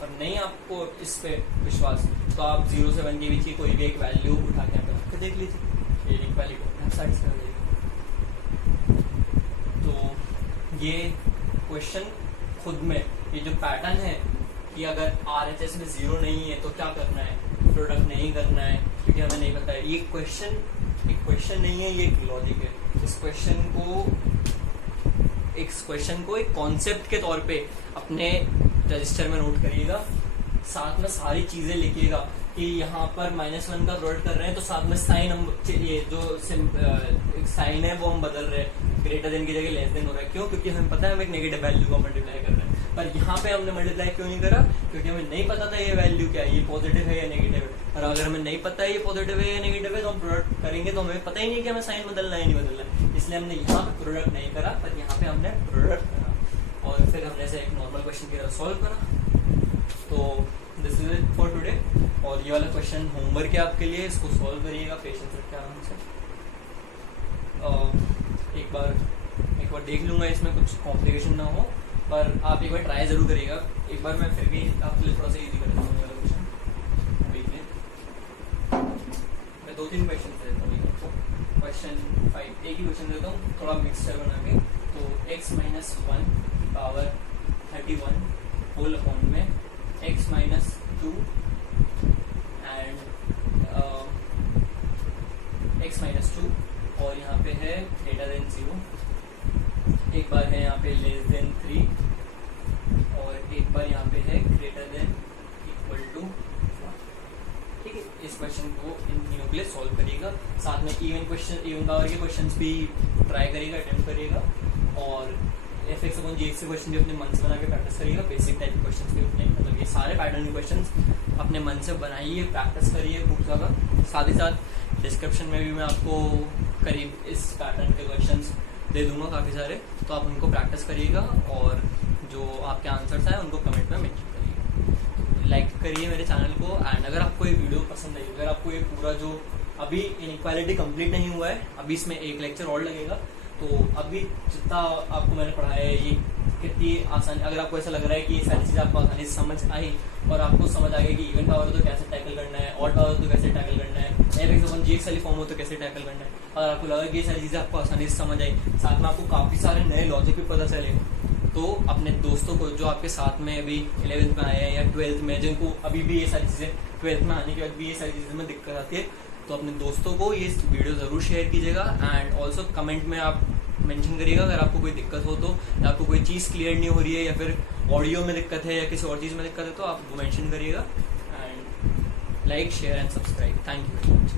और नहीं आपको इस पे विश्वास तो आप 0 से 1 के बीच की कोई भी एक वैल्यू उठा के यहाँ पे देख लीजिए, ये वाली को साइड कर देगा। तो ये क्वेश्चन खुद में ये जो पैटर्न है कि अगर RHS में 0 नहीं है तो क्या करना है, प्रोडक्ट नहीं करना है, क्योंकि हमें नहीं पता है। ये क्वेश्चन नहीं है, ये एक लॉजिक है। इस क्वेश्चन को एक कॉन्सेप्ट के तौर पे अपने रजिस्टर में नोट करिएगा, साथ में सारी चीजें लिखिएगा कि यहाँ पर -1 का प्रोडक्ट कर रहे हैं तो साथ में साइन हम ये जो साइन है वो हम बदल रहे हैं, ग्रेटर देन की जगह लेस देन हो रहा है। क्यों, क्योंकि हमें पता है हम एक नेगेटिव वैल्यू को मल्टीप्लाई कर रहे हैं। पर यहाँ पे हमने मल्टीप्लाई क्यों नहीं करा, क्योंकि हमें नहीं पता था ये वैल्यू क्या है, ये पॉजिटिव है या नेगेटिव है। और अगर हमें नहीं पता है ये पॉजिटिव है या नेगेटिव है तो हम प्रोडक्ट करेंगे तो हमें पता ही नहीं कि हमें साइन बदलना है नहीं बदलना है। इसलिए हमने यहाँ पे प्रोडक्ट नहीं करा, पर यहाँ पे हमने प्रोडक्ट करा और फिर हमने ऐसे एक नॉर्मल क्वेश्चन की तरह सॉल्व करा। तो this is it for today. और ये वाला क्वेश्चन होमवर्क है आपके लिए, इसको सॉल्व करिएगा पेशेंस रख के आराम से। एक बार देख लूंगा इसमें कुछ कॉम्प्लिकेशन ना हो, पर आप एक बार ट्राई जरूर करिएगा। एक बार मैं फिर भी आपके लिए थोड़ा सा इजी कर देता हूँ वाला क्वेश्चन। 2-3 क्वेश्चन देता हूँ आपको। क्वेश्चन 5 एक ही क्वेश्चन देता हूँ, थोड़ा मिक्सचर बना के। तो x माइनस 1 की पावर 31 होल अपॉन में x minus 2 and x minus 2, और यहाँ पे है ग्रेटर देन 0, एक बार है यहाँ पे लेस देन 3, और एक बार यहाँ पे है ग्रेटर देन इक्वल टू 1। ठीक है, इस क्वेश्चन को इन तीनों के लिए सॉल्व करिएगा, साथ में इवन पावर के क्वेश्चंस भी ट्राई करिएगा, अटेम्प्ट करिएगा, और fx अपॉन gx के क्वेश्चन भी अपने मन से बना के प्रैक्टिस करिएगा। बेसिक टाइप के क्वेश्चन भी अपने, मतलब ये सारे पैटर्न के क्वेश्चन अपने मन से बनाइए, प्रैक्टिस करिए खूब ज़्यादा। साथ ही साथ डिस्क्रिप्शन में भी मैं आपको करीब इस पैटर्न के क्वेश्चंस दे दूंगा काफ़ी सारे, तो आप उनको प्रैक्टिस करिएगा, और जो आपके आंसर्स आए उनको कमेंट में मेंशन करिए। लाइक करिए मेरे चैनल को, एंड अगर आपको ये वीडियो पसंद आई, अगर आपको ये पूरा जो अभी इनइक्वालिटी कंप्लीट नहीं हुआ है, अभी इसमें एक लेक्चर और लगेगा, तो अभी जितना आपको मैंने पढ़ाया है ये कितनी आसान, अगर आपको ऐसा लग रहा है कि ये सारी चीज़ें आपको आसानी से समझ आई, और आपको समझ आ गया कि इवन पावर तो कैसे टैकल करना है, ऑड पावर तो कैसे टैकल करना है, fx अपॉन gx वाली फॉर्म हो तो कैसे टैकल करना है, और आपको लगा कि ये सारी चीज़ें आपको आसानी से समझ आई, साथ में आपको काफ़ी सारे नए लॉजिक भी पता चले, तो अपने दोस्तों को जो आपके साथ में अभी 11th में आए हैं या 12th में, जिनको अभी भी ये सारी चीज़ें 12th में आने के बाद भी ये सारी चीज़ें में दिक्कत आती है, तो अपने दोस्तों को ये वीडियो ज़रूर शेयर कीजिएगा। एंड ऑल्सो कमेंट में आप मेंशन करिएगा अगर आपको कोई दिक्कत हो, तो या आपको कोई चीज़ क्लियर नहीं हो रही है, या फिर ऑडियो में दिक्कत है, या किसी और चीज़ में दिक्कत है, तो आप वो मेंशन करिएगा। And like, share and subscribe. Thank you very much.